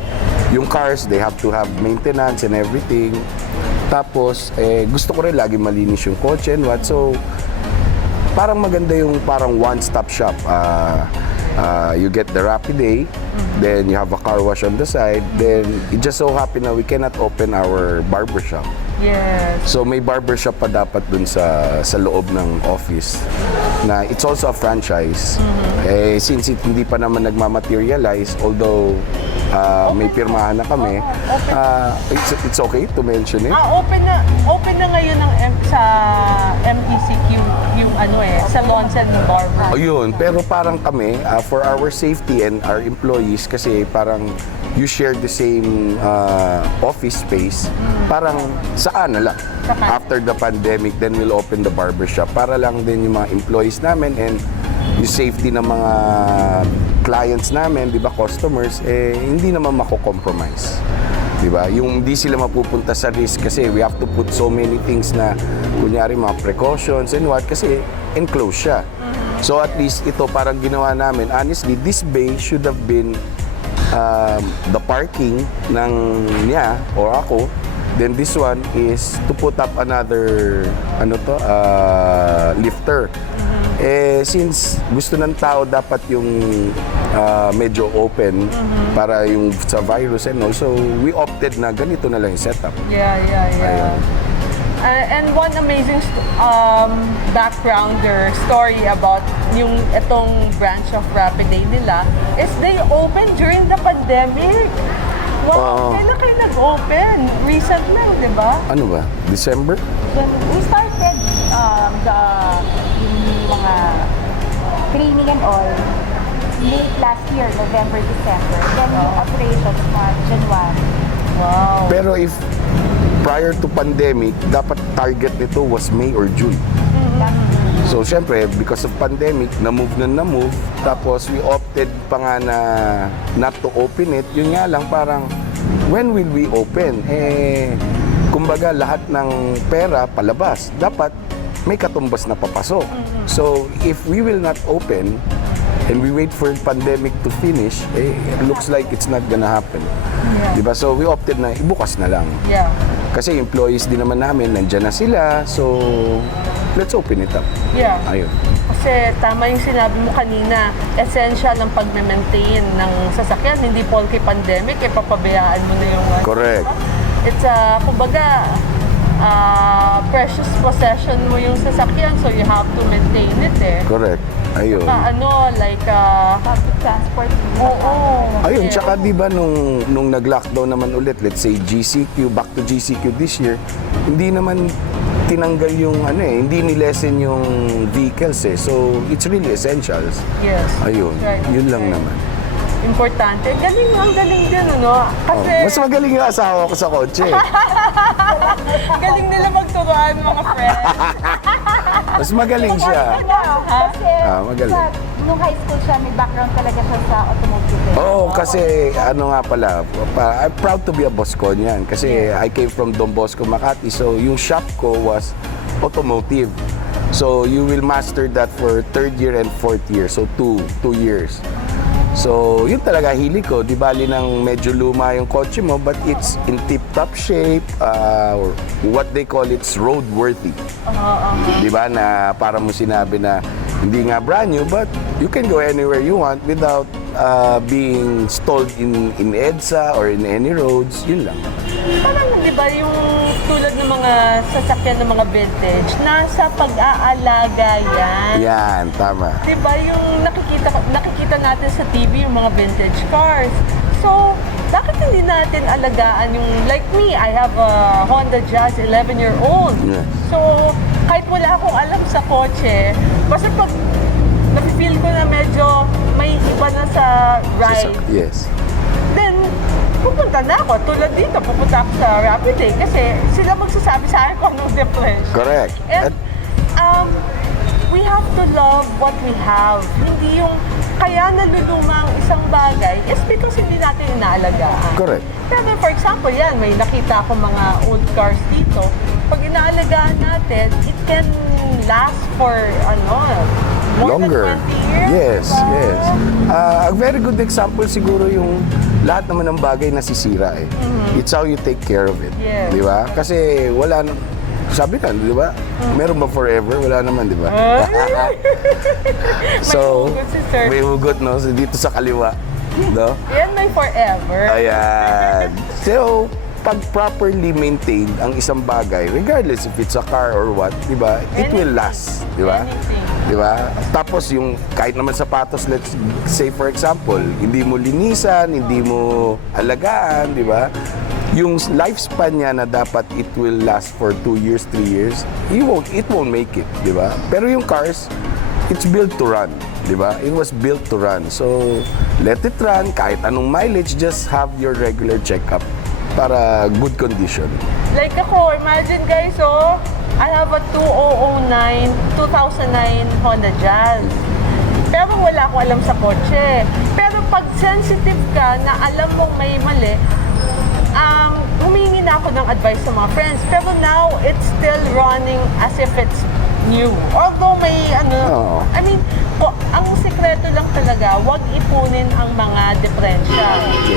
yung cars, they have to have maintenance and everything. Tapos, gusto ko rin lagi malinis yung kotse and what. So, parang maganda yung parang one-stop shop. You get the Rapiday, then you have a car wash on the side, then it just so happen na we cannot open our barbershop. Yes. So may barbershop pa dapat dun sa loob ng office na it's also a franchise. Since hindi pa naman nagmamaterialize, although may pirmahan na kami, it's okay to mention it. Open na ngayon sa MECQ yung salons and barber. Ayun, pero parang kami, for our safety and our employees, kasi parang you share the same office space, parang saan na lang. After the pandemic, then we'll open the barbershop para lang din yung mga employees namin and yung safety ng mga clients namin, di ba, customers, hindi naman mako-compromise. Di ba? Yung hindi sila mapupunta sa risk kasi we have to put so many things na kunyari mga precautions and what kasi enclosed siya. So at least ito parang ginawa namin. Honestly, this bay should have been the parking ng niya or ako. Then this one is to put up another lifter. Since gusto ng tao dapat yung medyo open para yung sa virus and also we opted na ganito na lang yung setup. Yeah. And one amazing backgrounder story about yung itong branch of Rapiday nila is they opened during the pandemic. Wow, kailan kayo nag-open? Recent lang, di ba? Ano ba? December? We started yung mga cleaning and all late last year, November, December. Then yung operation January. Wow. Pero if prior to pandemic, dapat target nito was May or June. So, syempre, because of pandemic, na-move. Tapos, we opted pa nga na not to open it. Yun nga lang, parang, when will we open? Kumbaga, lahat ng pera palabas. Dapat, may katumbas na papasok. So, if we will not open, and we wait for pandemic to finish, it looks like it's not gonna happen. Diba? So we opted na ibukas na lang. Yeah. Kasi employees din naman namin, nandyan na sila, so let's open it up. Yeah. Ayun. Kasi tama yung sinabi mo kanina, essential ang pag-maintain ng sasakyan. Hindi porke pandemic, papabayaan mo na yung... Correct. It's kumbaga, precious possession mo yung sasakyan, so you have to maintain it Correct. Ayun. Public transport. Oo. Ayun, tsaka di ba nung nag-lockdown naman ulit, let's say GCQ, back to GCQ this year, hindi naman tinanggal yung hindi nilesen yung vehicles So, it's really essentials. Yes. Ayun, Right. yun lang naman. Importante. Ang galing din, Kasi Mas magaling yung asawa ko sa kotse. galing nila magturuan, mga friends. Mas magaling siya. Kasi magaling. nung high school siya, may background talaga siya sa automotive. Oo, kasi nga pala, I'm proud to be a Bosco niyan. Kasi I came from Don Bosco, Makati. So, yung shop ko was automotive. So, you will master that for 3rd year and 4th year. So, 2 years. So, yun talaga hilig ko. Di bali ng medyo luma yung kotse mo, but it's in tip-top shape. What they call it's roadworthy. Di ba? Na para mo sinabi na hindi nga brand new, but you can go anywhere you want without being stalled in EDSA or in any roads. Yun lang. Parang, di ba, yung tulad ng mga sasakyan ng mga vintage, nasa pag-aalaga yan. Yan, tama. Di ba, yung nakikita natin sa TV yung mga vintage cars. So, bakit hindi natin alagaan yung, like me, I have a Honda Jazz 11-year-old. Yeah. So, kahit wala akong alam sa kotse, basta pag nafe-feel ko na medyo may iba na sa ride, Yes. then pupunta na ako. Tulad dito, pupunta ako sa Rapid Day kasi sila magsasabi sa akin kung anong difference. Correct. And we have to love what we have. Hindi yung kaya naluluma ang isang bagay is because hindi natin inaalagaan. Correct. Pero for example, yan, may nakita ako mga old cars dito. Pag inaalagaan natin, it can last for more Longer. than 20 years. Yes. A very good example siguro yung lahat naman ng bagay nasisira It's how you take care of it. Yes. Di ba? Kasi wala sabi ka, di ba? Meron ba forever? Wala naman, di ba? So, hugot si Sir. may hugot, no? So, dito sa kaliwa. No? Yan may forever. Ayan. So, pag properly maintained ang isang bagay, regardless if it's a car or what, di ba? It will last. Di ba? Anything. Di ba? Tapos yung kahit naman sapatos, let's say for example, hindi mo linisan, hindi mo alagaan, di ba? Yung lifespan niya na dapat it will last for 2 years, 3 years, it won't make it, di ba? Pero yung cars, it's built to run, di ba? It was built to run. So, let it run, kahit anong mileage, just have your regular checkup para good condition. Like ako, imagine guys, I have a 2009 Honda Jazz. Pero wala akong alam sa kotse. Pero pag sensitive ka na alam mong may mali, humingi na ako ng advice sa mga friends. Pero now, it's still running as if it's new. Although may I mean, ang sikreto lang talaga, wag ipunin ang mga diferensya.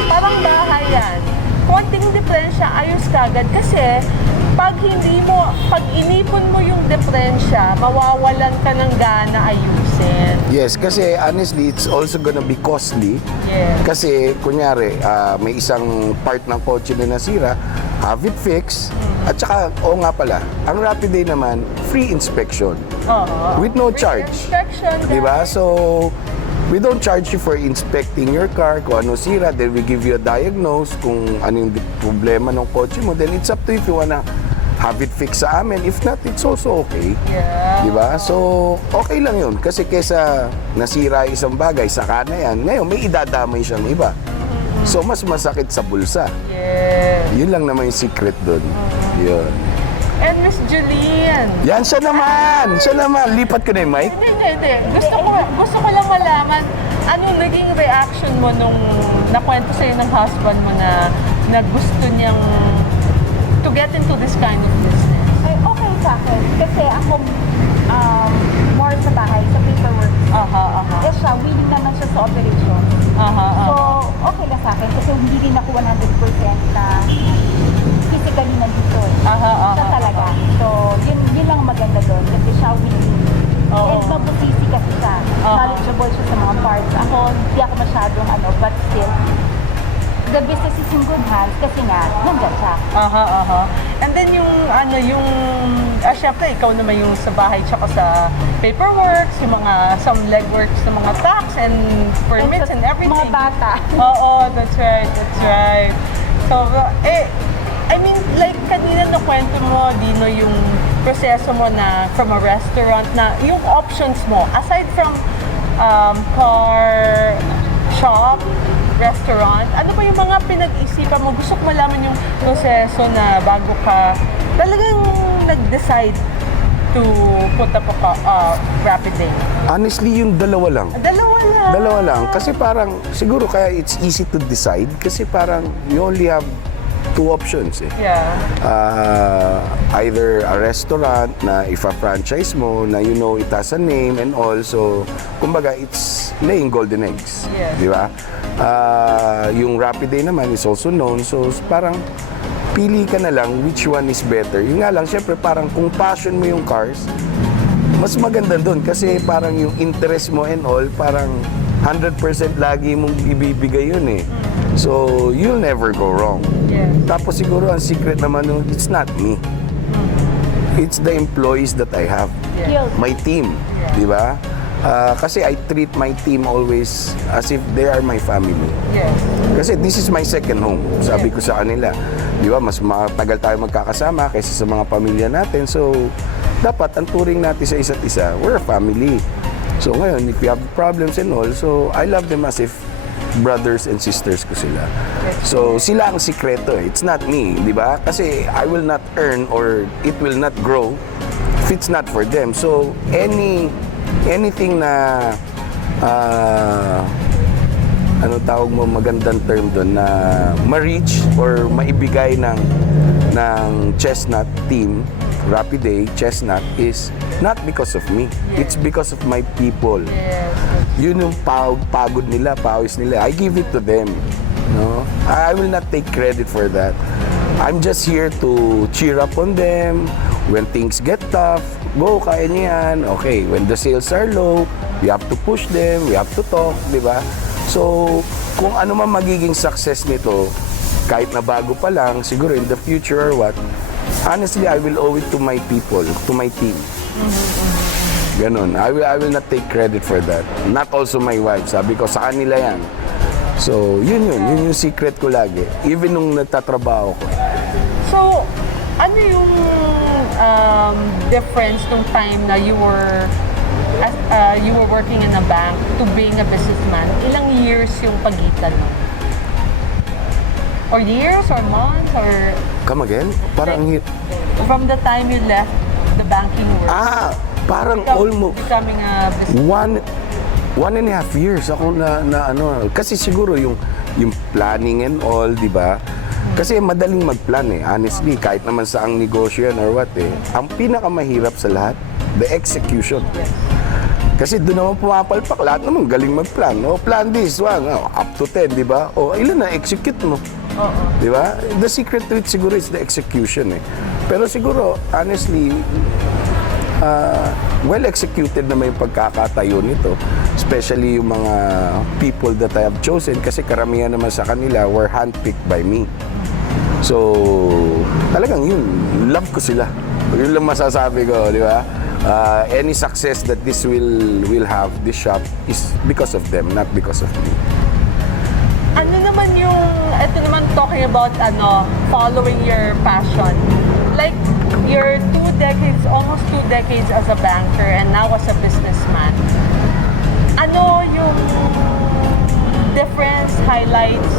Parang bahay yan. Konting diferensya, ayos kagad. Kasi, pag inipon mo yung diferensya, mawawalan ka ng gana ayusin. Yes, kasi honestly, it's also gonna be costly. Yes. Kasi, kunyari, may isang part ng kotse na nasira, have it fixed. At saka, nga pala, ang Rapid Day naman, free inspection. With no charge. Inspection, Diba? So, we don't charge you for inspecting your car, kung ano sira, then we give you a diagnose kung ano yung problema ng kotse mo, then it's up to you if you wanna have it fixed sa amin. If not, it's also okay. Yeah. Diba? So, okay lang yun. Kasi kesa nasira isang bagay, saka na yan, ngayon may idadamay siyang iba. So, mas masakit sa bulsa. Yes. Yun lang naman yung secret dun. Yun. And Miss Julian. Yan, siya naman! Siya naman! Lipat ko na yung mic. Hindi. Gusto ko lang malaman, anong naging reaction mo nung nakwento sa'yo ng husband mo na gusto niyang to get into this kind of business? Ay, okay sa akin. Kasi ako, more sa bahay, sa paperwork. Eh siya, willing naman sa operation. So, okay lang sa akin kasi hindi din ako 100% na physically nandito. Siya talaga. So, yun lang maganda doon kasi siya willing. And mabusisi kasi siya. Knowledgeable siya sa mga parts. Ako, hindi ako masyadong but still, the business is in good hands kasi nga, nandyan siya. And then syempre, ikaw naman yung sa bahay tsaka sa paperwork, yung some legworks ng mga tax and permits and everything. Mga bata. That's right. So, I mean, like kanina na kwento mo, Dino, yung proseso mo na from a restaurant na yung options mo, aside from car, shop, restaurant, ano ba yung mga pinag-isipan mo? Gusto ko malaman yung proseso na bago ka talagang nag-decide to put up a rapid day. Honestly, yung dalawa lang. Dalawa lang. Kasi parang, siguro kaya it's easy to decide kasi parang you only have two options eh. Yeah. Either a restaurant na ifa-franchise mo na you know it has a name and also, kumbaga, it's laying golden eggs. Yes. Di ba? Yung Rapid Day naman is also known. So, parang pili ka na lang which one is better. Yung nga lang, syempre parang kung passion mo yung cars, mas maganda doon kasi parang yung interest mo and all, parang 100% lagi mong ibibigay yun eh. So, you'll never go wrong. Yes. Tapos siguro ang secret naman nun, it's not me. It's the employees that I have. Yes. My team, di ba? Kasi I treat my team always as if they are my family. Yes. Kasi this is my second home. Sabi ko sa kanila, di ba, mas matagal tayo magkakasama kaysa sa mga pamilya natin. So, dapat ang turing natin sa isa't isa, we're a family. So ngayon, if you have problems and all, so I love them as if brothers and sisters ko sila. So, sila ang sikreto eh. It's not me, di ba? Kasi I will not earn or it will not grow if it's not for them. So, anything na ano tawag mo, magandang term doon, na ma-reach or maibigay ng Chestnut team, Rapid Day, Chestnut, is not because of me. It's because of my people. Yun yung pagod nila, pawis nila. I give it to them. No? I will not take credit for that. I'm just here to cheer up on them. When things get tough, go, kaya niyo yan. Okay, when the sales are low, we have to push them, we have to talk, di ba? So, kung ano man magiging success nito, kahit na bago pa lang, siguro in the future or what, honestly, I will owe it to my people, to my team. Ganon. I will not take credit for that. Not also my wife. Sabi ko, sa kanila yan. So, yun yung secret ko lagi. Even nung nagtatrabaho ko. So, ano yung difference nung time na you were working in a bank to being a businessman? Ilang years yung pagitan mo? Or years or months or Come again? Parang from the time you left the banking world? Parang almost Becoming a business. 1.5 years ako na ano, kasi siguro yung planning and all, di ba? Kasi madaling mag-plan eh, honestly, kahit naman sa ang negosyo yan or what eh. Ang pinakamahirap sa lahat, the execution. Kasi doon naman pumapalpak, lahat naman galing mag-plan. Oh, plan this one, up to 10, di ba? O, ilan na, execute mo. Di ba? The secret to it siguro is the execution eh. Pero siguro, honestly, well executed naman yung pagkakatayo nito, especially yung mga people that I have chosen kasi karamihan naman sa kanila were handpicked by me. So, talagang yun, love ko sila. Yun lang masasabi ko, di ba? Any success that this will have, this shop, is because of them, not because of me. Ano naman yung, ito naman talking about following your passion. Like, you're almost 2 decades as a banker and now as a businessman. Ano yung difference, highlights?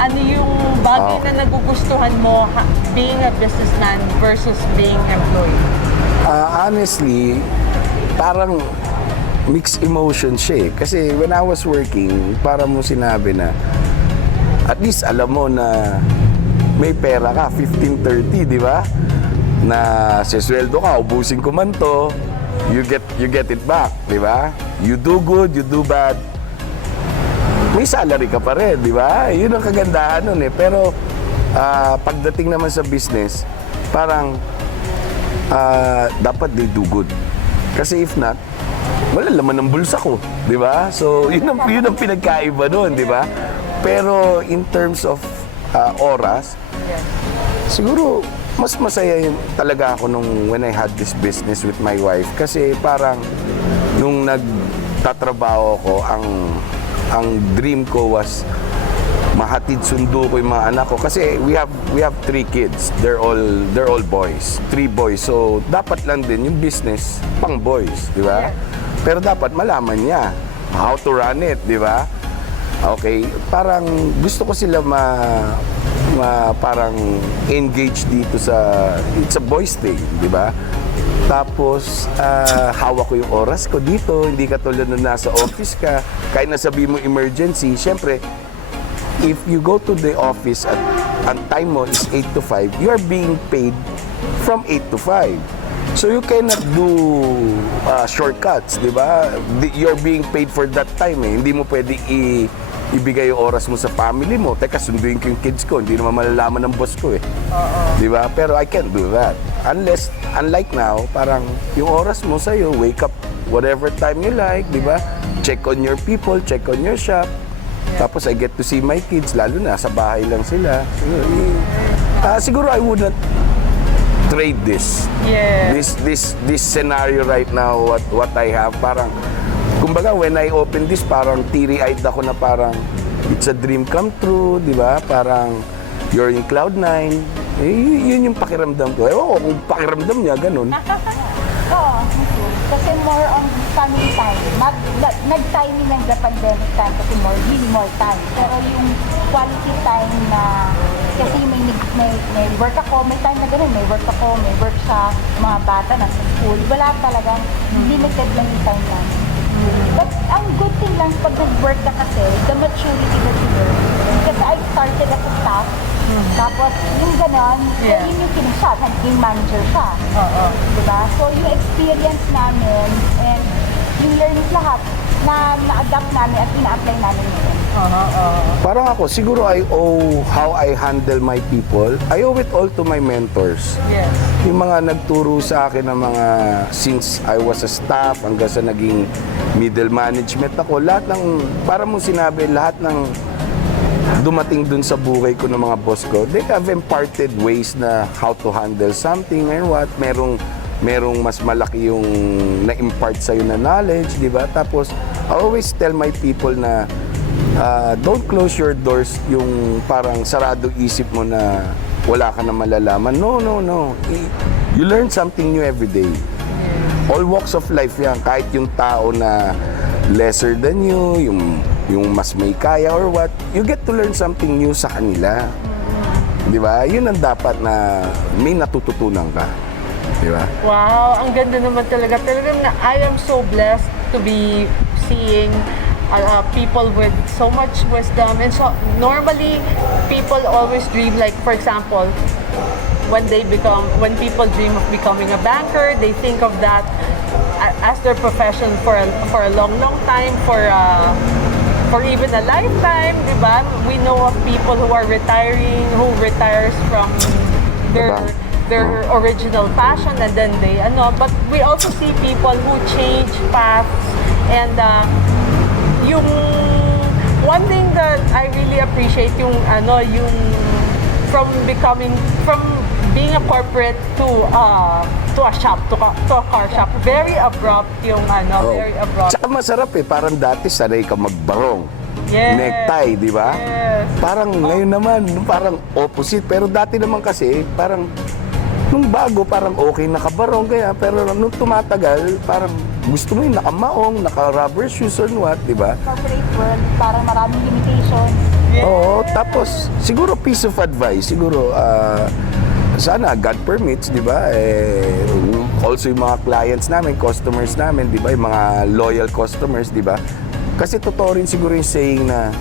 Ano yung bagay na nagugustuhan mo being a businessman versus being employee? Honestly, parang mixed emotion siya eh. Kasi when I was working, parang mo sinabi na at least alam mo na may pera ka, 15-30, di ba? Na sisweldo ka, ubusin ko man to, you get it back, di ba? You do good, you do bad, may salary ka pa rin, di ba? Yun ang kagandahan nun eh. Pero pagdating naman sa business, parang dapat they do good. Kasi if not, wala laman ng bulsa ko, di ba? So, yun ang pinagkaiba nun, di ba? Pero in terms of oras, siguro mas masaya yun talaga ako when I had this business with my wife. Kasi parang nung nagtatrabaho ko, ang dream ko was mahatid sundo ko yung mga anak ko. Kasi we have 3 kids. They're all boys. 3 boys. So, dapat lang din yung business pang boys, di ba? Pero dapat malaman niya how to run it, di ba? Okay, parang gusto ko sila parang engage dito it's a boys thing, di ba? Tapos, hawak ko yung oras ko dito, hindi katulad na nasa office ka, kahit nasabi mo emergency, syempre, if you go to the office at time mo is 8 to 5, you are being paid from 8 to 5. So you cannot do shortcuts, di ba? You're being paid for that time eh. Hindi mo pwede ibigay yung oras mo sa family mo. Teka, sunduin ko yung kids ko. Hindi naman malalaman ng boss ko eh. Di ba? Pero I can't do that. Unlike now, parang yung oras mo sa'yo, wake up whatever time you like, di ba? Check on your people, check on your shop. Tapos I get to see my kids, lalo na sa bahay lang sila. Siguro I wouldn't trade this. This scenario right now, what I have, parang kumbaga, when I open this, parang teary-eyed ako na parang it's a dream come true, di ba? Parang you're in cloud 9. Yun yung pakiramdam ko. Ewan ko kung pakiramdam niya, ganun. Oo, kasi more on family time. Nag-timing ng the pandemic time kasi really more time. Pero yung quality time na, kasi may work ako, may time na ganun, may work ako, may work sa mga bata na sa school. Wala talagang limited lang yung time lang. But ang good thing lang pag nag-work ka kasi, the maturity that you learn. Kasi I started as a staff, tapos yung ganon, yun yung kinusat, naging manager siya. Diba? So yung experience namin and yung learnings lahat na-adapt namin at ina-apply namin yun. Parang ako, siguro I owe how I handle my people. I owe it all to my mentors. Yung mga nagturo sa akin ng mga, since I was a staff hanggang sa naging middle management ako, lahat ng, para mo sinabi, lahat ng dumating dun sa buhay ko ng mga boss ko, they have imparted ways na how to handle something and what, merong mas malaki yung na-impart sa'yo na knowledge, di ba? Tapos, I always tell my people na don't close your doors yung parang sarado isip mo na wala ka na malalaman. No. You learn something new every day. All walks of life yan. Kahit yung tao na lesser than you, yung mas may kaya or what, you get to learn something new sa kanila. Di ba? Yun ang dapat na may natututunan ka. Di ba? Wow, ang ganda naman talaga. Talagang I am so blessed to be seeing people with so much wisdom. And so normally people always dream, like for example, when people dream of becoming a banker, they think of that as their profession for a long time, for even a lifetime, di ba? We know of people who are retiring, who retires from their original passion and then but we also see people who change paths and yung one thing that I really appreciate yung from being a corporate to a shop, to a car shop, very abrupt yung very abrupt. Tsaka masarap parang dati sanay ka magbarong. Necktie, di ba? Parang ngayon naman, parang opposite. Pero dati naman kasi, parang nung bago, parang okay nakabarong kaya. Pero nung tumatagal, parang gusto mo yung nakamaong, naka-rubber shoes or what, di ba? Corporate world, parang maraming limitations. Oo, tapos siguro piece of advice, siguro sana God permits, di ba? Also yung mga clients namin, customers namin, di ba? Yung mga loyal customers, di ba? Kasi totoo rin siguro yung saying na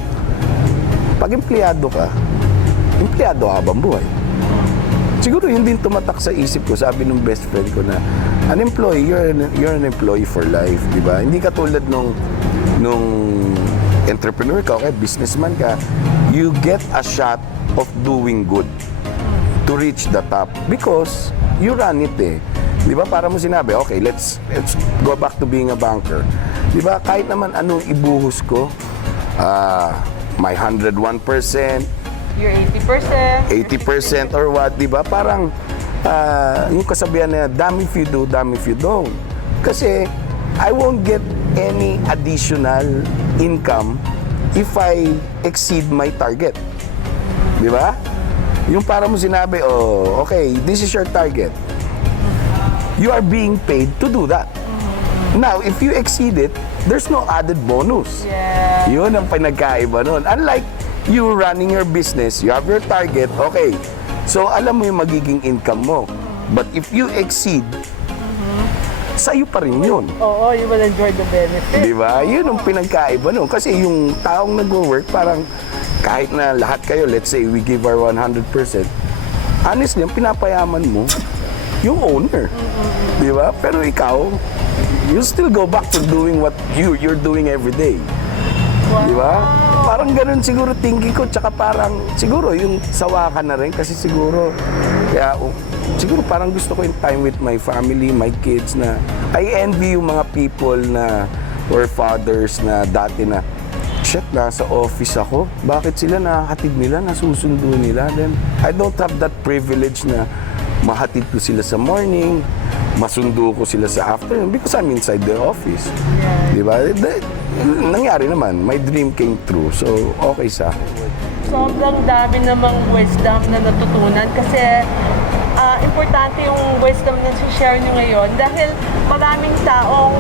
pag empleyado ka habang buhay. Siguro yun din tumatak sa isip ko, sabi ng best friend ko na an employee, you're an employee for life, di ba? Hindi katulad nung entrepreneur ka, okay, businessman ka, you get a shot of doing good to reach the top because you run it eh. Di ba? Para mo sinabi, okay, let's go back to being a banker. Di ba? Kahit naman anong ibuhos ko, my 101%, Your 80%. 80% or what, di ba? Parang yung kasabihan na damn if you do, damn if you don't. Kasi I won't get any additional income if I exceed my target. Di ba? Yung para mo sinabi, oh, okay, this is your target. You are being paid to do that. Now, if you exceed it, there's no added bonus. Yeah. Yun ang pinagkaiba nun. Unlike you running your business, you have your target, okay. So, alam mo yung magiging income mo. But if you exceed, sa'yo pa rin yun. Oo, you will enjoy the benefit. Di ba? Yun ang pinagkaiba nun. Kasi yung taong nag-work, parang kahit na lahat kayo, let's say we give our 100%, honestly, ang pinapayaman mo, yung owner. Di ba? Pero ikaw, you still go back to doing what you're doing every day. Wow. Di ba? Parang ganun siguro thinking ko, tsaka parang siguro yung sawa ka na rin kasi siguro, kaya siguro parang gusto ko yung time with my family, my kids na, I envy yung mga people na, or fathers na dati na, shit, nasa office ako, bakit sila nakahatid nila, nasusundo nila, then I don't have that privilege na mahatid ko sila sa morning, masundo ko sila sa afternoon because I'm inside the office. Yeah. Di ba? Nangyari naman. My dream came true. So, okay sa akin. Sobrang dami namang wisdom na natutunan kasi importante yung wisdom na share nyo ngayon dahil maraming taong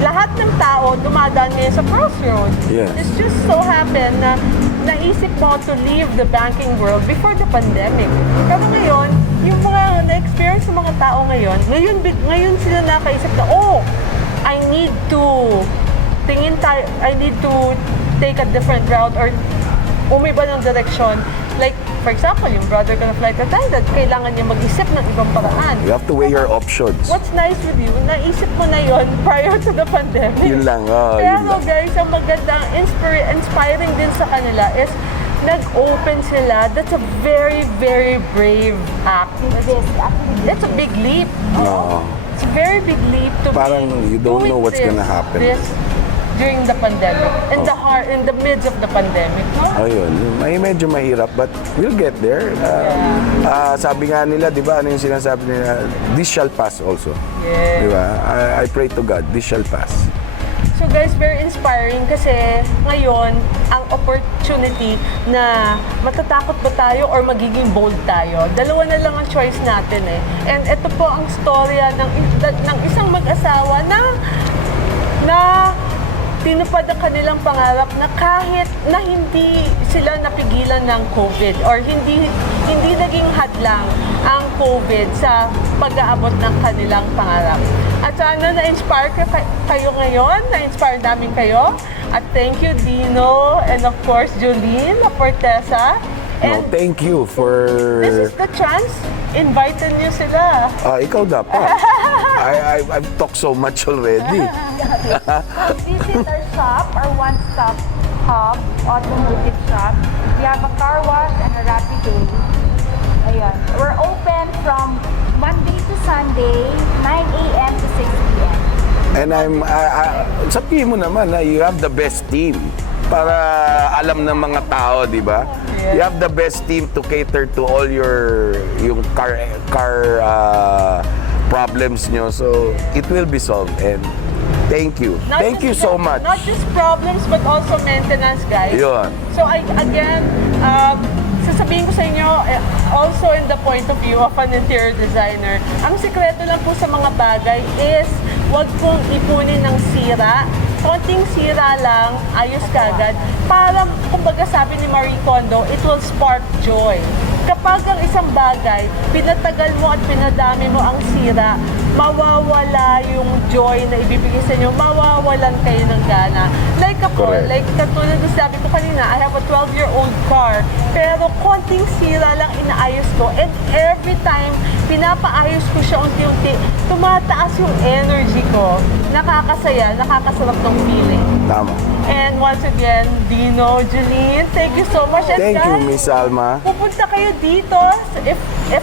lahat ng tao dumadaan ngayon sa crossroad. Yes. It's just so happen na naisip mo to leave the banking world before the pandemic. Pero ngayon, yung mga na-experience ng mga tao ngayon sila nakaisip na, oh, I need to take a different route or umiba ng direction. Like, for example, yung brother ko na flight attendant, kailangan niya mag-isip ng ibang paraan. You have to weigh your options. What's nice with you, naisip mo na yon prior to the pandemic. Yun lang, oh, Kaya yun lang. guys, ang magandang inspiring din sa kanila is nag-open sila. That's a very, very brave act. That's a big leap. No. It's a very big leap to Parang be you don't doing know what's this, gonna happen. This during the pandemic, in the midst of the pandemic. Ayun, may medyo mahirap but we'll get there. Sabi nga nila, di ba, ano yung sinasabi nila, this shall pass also. Yeah. Di ba? I pray to God, this shall pass. So guys, very inspiring kasi ngayon, ang opportunity na matatakot ba tayo or magiging bold tayo. Dalawa na lang ang choice natin eh. And ito po ang storya ng isang mag-asawa na tinupad ang kanilang pangarap na kahit na hindi sila napigilan ng COVID or hindi naging hadlang ang COVID sa pag-aabot ng kanilang pangarap. At sana na-inspire kayo ngayon, na-inspire namin kayo. At thank you, Dino, and of course, Jolene Fortesa. No, thank you for... This is the chance. Invited niyo sila. Ikaw dapat. I've talked so much already. Visit our shop, our one-stop hub, automotive shop. We have a car wash and a rapid day. Ayan. We're open from Monday to Sunday, 9 a.m. to 6 p.m. And sabihin mo naman na you have the best team para alam ng mga tao, di ba? You have the best team to cater to all yung car problems nyo. So, it will be solved. And thank you. Thank you so much. Not just problems, but also maintenance, guys. Yun. So, sasabihin ko sa inyo, also in the point of view of an interior designer, ang sikreto lang po sa mga bagay is wag pong ipunin ng sira. Konting sira lang, ayos kagad. Para, kumbaga sabi ni Marie Kondo, it will spark joy. Kapag ang isang bagay, pinatagal mo at pinadami mo ang sira, mawawala yung joy na ibibigay sa inyo, mawawalan kayo ng gana. Like ako, Correct. like katulad na sabi ko kanina, I have a 12-year-old car, pero konting sira lang inaayos ko, and every time pinapaayos ko siya unti-unti, tumataas yung energy ko. Nakakasaya, nakakasarap ng feeling. Tama. And once again, Dino, Jeline, thank you so much. And Thank you, guys, Miss Alma. pupunta kayo dito. If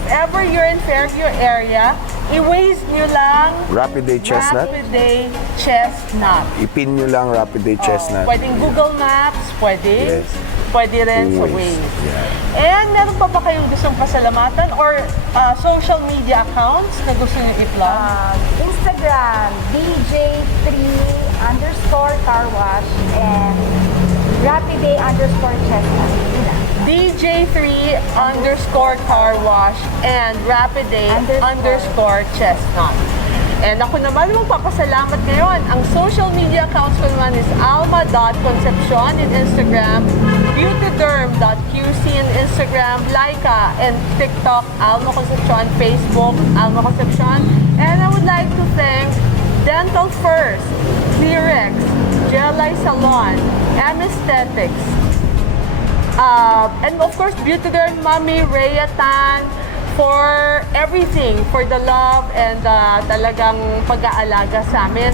ever you're in Fairview area, i-waze nyo lang Rapid Day Chestnut. Rapid Day Chestnut. Ipin nyo lang Rapid Day Chestnut. Pwedeng Google Maps, pwede. Yes. Pwede rin sa Waze. Waze. Yeah. And meron pa ba kayong gustong pasalamatan or social media accounts na gusto nyo i-plug? Instagram, DJ3_carwash and RapidDay_chestnut. DJ3_carwash and RapidDay_chestnut. And ako naman magpapasalamat ngayon. Ang social media accounts ko naman is alma.concepcion in Instagram, beautyderm.qc in Instagram, Laika and TikTok, Alma Concepcion, Facebook, Alma Concepcion. And I would like to thank Dental First, Clearex, Gelai Salon, M Aesthetics, and of course, Beautyderm Mami, Rhea Tan, for everything, for the love and talagang pag-aalaga sa amin.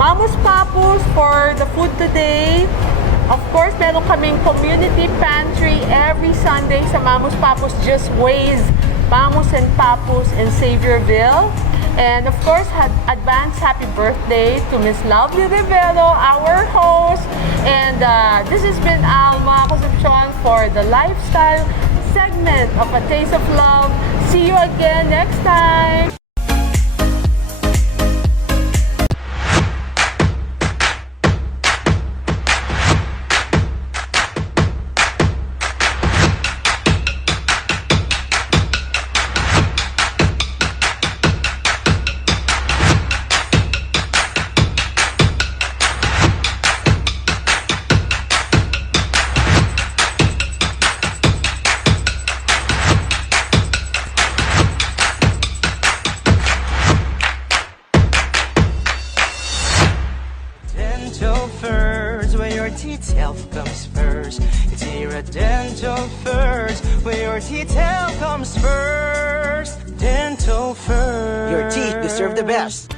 Mamos Papus for the food today. Of course, meron kaming community pantry every Sunday sa Mamos Papus. Just Waze Mamos and Papus in Saviorville. And of course, advance happy birthday to Miss Lovely Rivero, our host. And this has been Alma Concepcion for the lifestyle segment of A Taste of Love. See you again next time. Dental First, where your teeth health comes first. It's here at Dental First, where your teeth health comes first. Dental First. Your teeth deserve the best.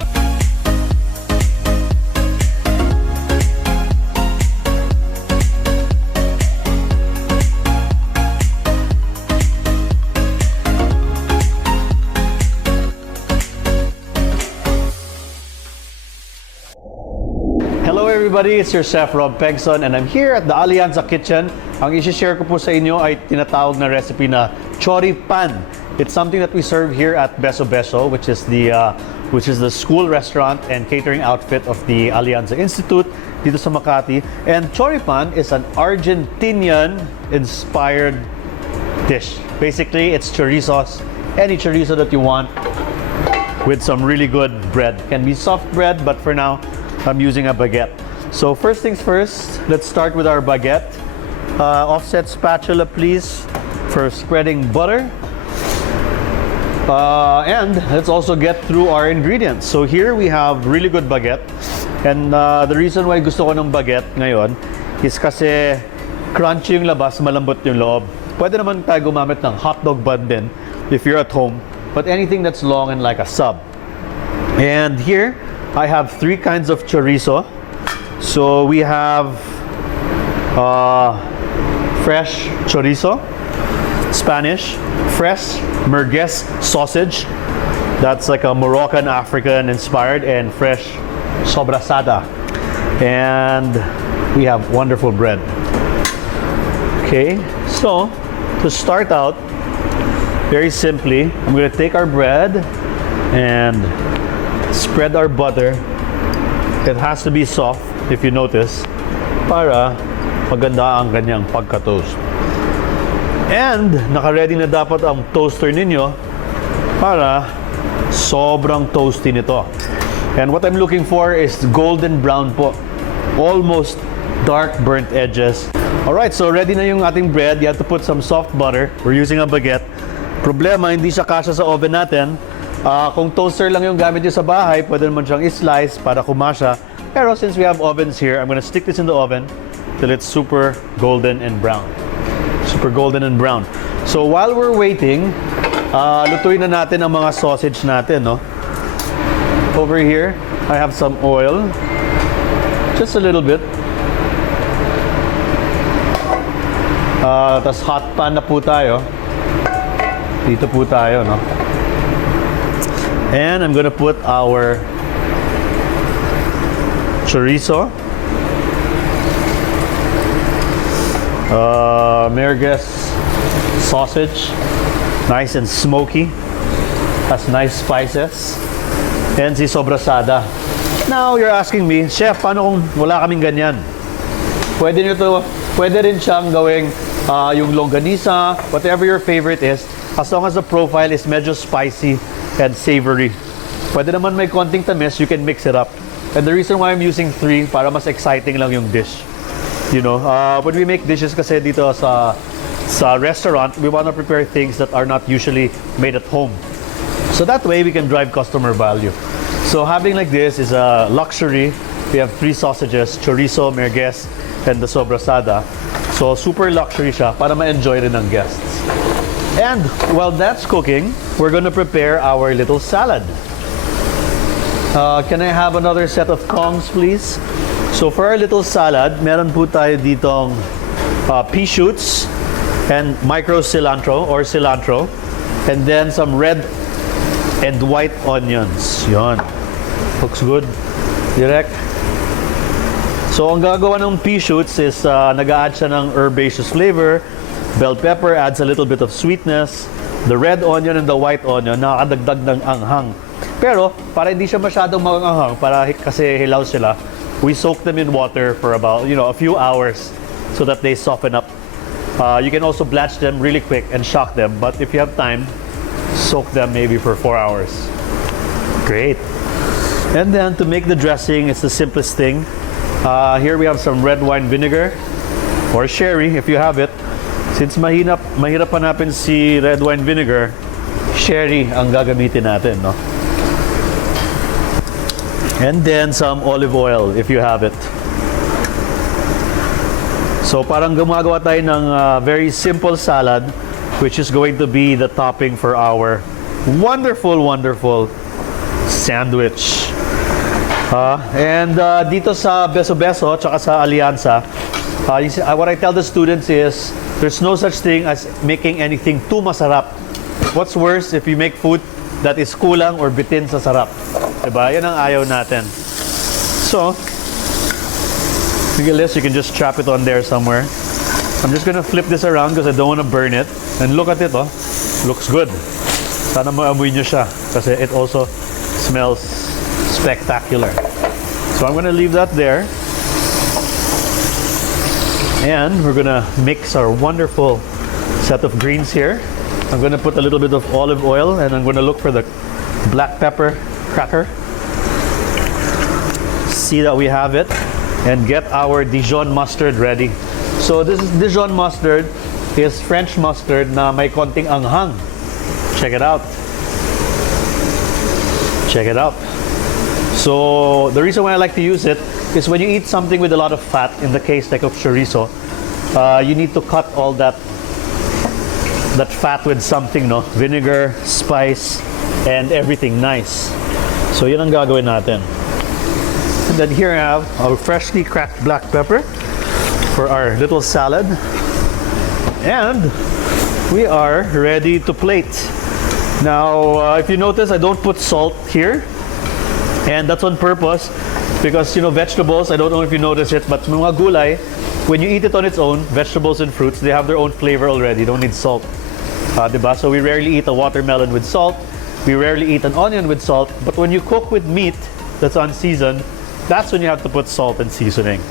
Hello everybody, it's your chef Rob Pegson and I'm here at the Alianza Kitchen. Ang isi-share ko po sa inyo ay tinatawag na recipe na chori pan. It's something that we serve here at Beso Beso, which is the school restaurant and catering outfit of the Alianza Institute dito sa Makati. And chori pan is an Argentinian inspired dish. Basically, it's chorizos, any chorizo that you want with some really good bread. Can be soft bread, but for now, I'm using a baguette. So first things first, let's start with our baguette. Offset spatula, please, for spreading butter. And let's also get through our ingredients. So here we have really good baguette. And the reason why gusto ko ng baguette ngayon is kasi crunchy yung labas, malambot yung loob. Pwede naman tayo gumamit ng hotdog bun din if you're at home. But anything that's long and like a sub. And here, I have three kinds of chorizo. So we have fresh chorizo, Spanish, fresh merguez sausage. That's like a Moroccan African inspired, and fresh sobrasada. And we have wonderful bread. Okay, so to start out, very simply, I'm going to take our bread and spread our butter. It has to be soft, if you notice, para maganda ang kanyang pagka-toast. And naka-ready na dapat ang toaster ninyo para sobrang toasty nito. And what I'm looking for is golden brown po. Almost dark burnt edges. Alright, so ready na yung ating bread. You have to put some soft butter. We're using a baguette. Problema, hindi siya kasya sa oven natin. Kung toaster lang yung gamit nyo sa bahay, pwede naman siyang i-slice para kumasya. Pero since we have ovens here, I'm gonna stick this in the oven till it's super golden and brown. Super golden and brown. So while we're waiting, lutuin na natin ang mga sausage natin, no? Over here, I have some oil. Just a little bit. Tapos hot pan na po tayo. Dito po tayo, no? And I'm gonna put our chorizo. Merguez sausage. Nice and smoky. Has nice spices. And si sobrasada. Now, you're asking me, Chef, paano kung wala kaming ganyan? Pwede rin siyang gawing yung longganisa, whatever your favorite is, as long as the profile is medyo spicy and savory. Pwede naman may konting tamis, you can mix it up. And the reason why I'm using 3, para mas exciting lang yung dish. You know, when we make dishes kasi dito sa restaurant, we want to prepare things that are not usually made at home. So that way, we can drive customer value. So having like this is a luxury. We have 3 sausages, chorizo, merguez, and the sobrasada. So super luxury siya para ma-enjoy rin ng guests. And while that's cooking, we're gonna prepare our little salad. Can I have another set of tongs, please? So for our little salad, meron po tayo ditong pea shoots and micro cilantro or cilantro, and then some red and white onions. Yon. Looks good. Direct. So ang gagawa ng pea shoots is nag-a-add siya ng herbaceous flavor. Bell pepper adds a little bit of sweetness. The red onion and the white onion nakakadagdag ng anghang. Pero para hindi siya masyadong manganghang, para kasi hilaw sila, we soak them in water for about, a few hours so that they soften up. You can also blanch them really quick and shock them, but if you have time, soak them maybe for 4 hours. Great. And then to make the dressing, it's the simplest thing. Here we have some red wine vinegar or sherry if you have it. Since mahirap hanapin si red wine vinegar, sherry ang gagamitin natin, no? And then some olive oil if you have it. So parang gumagawa tayo ng very simple salad, which is going to be the topping for our wonderful, wonderful sandwich. And dito sa Beso Beso tsaka sa Alianza, what I tell the students is there's no such thing as making anything too masarap. What's worse if you make food that is kulang or bitin sa sarap. Diba? Yan ang ayaw natin. So, you can just trap it on there somewhere. I'm just gonna flip this around because I don't want to burn it. And look at it, oh. Looks good. Sana maamoy nyo siya kasi it also smells spectacular. So I'm gonna leave that there. And we're gonna mix our wonderful set of greens here. I'm gonna put a little bit of olive oil and I'm gonna look for the black pepper cracker. See that we have it. And get our Dijon mustard ready. So this is Dijon mustard is French mustard na may konting anghang. Check it out. Check it out. So the reason why I like to use it is when you eat something with a lot of fat, in the case like of chorizo, you need to cut all that fat with something, no? Vinegar, spice, and everything nice. So yun ang gagawin natin. And then here I have our freshly cracked black pepper for our little salad. And we are ready to plate. Now, if you notice, I don't put salt here. And that's on purpose because, vegetables, I don't know if you notice it, but mga gulay, when you eat it on its own, vegetables and fruits, they have their own flavor already. Don't need salt. Diba? So we rarely eat a watermelon with salt. We rarely eat an onion with salt. But when you cook with meat that's unseasoned, that's when you have to put salt and seasoning.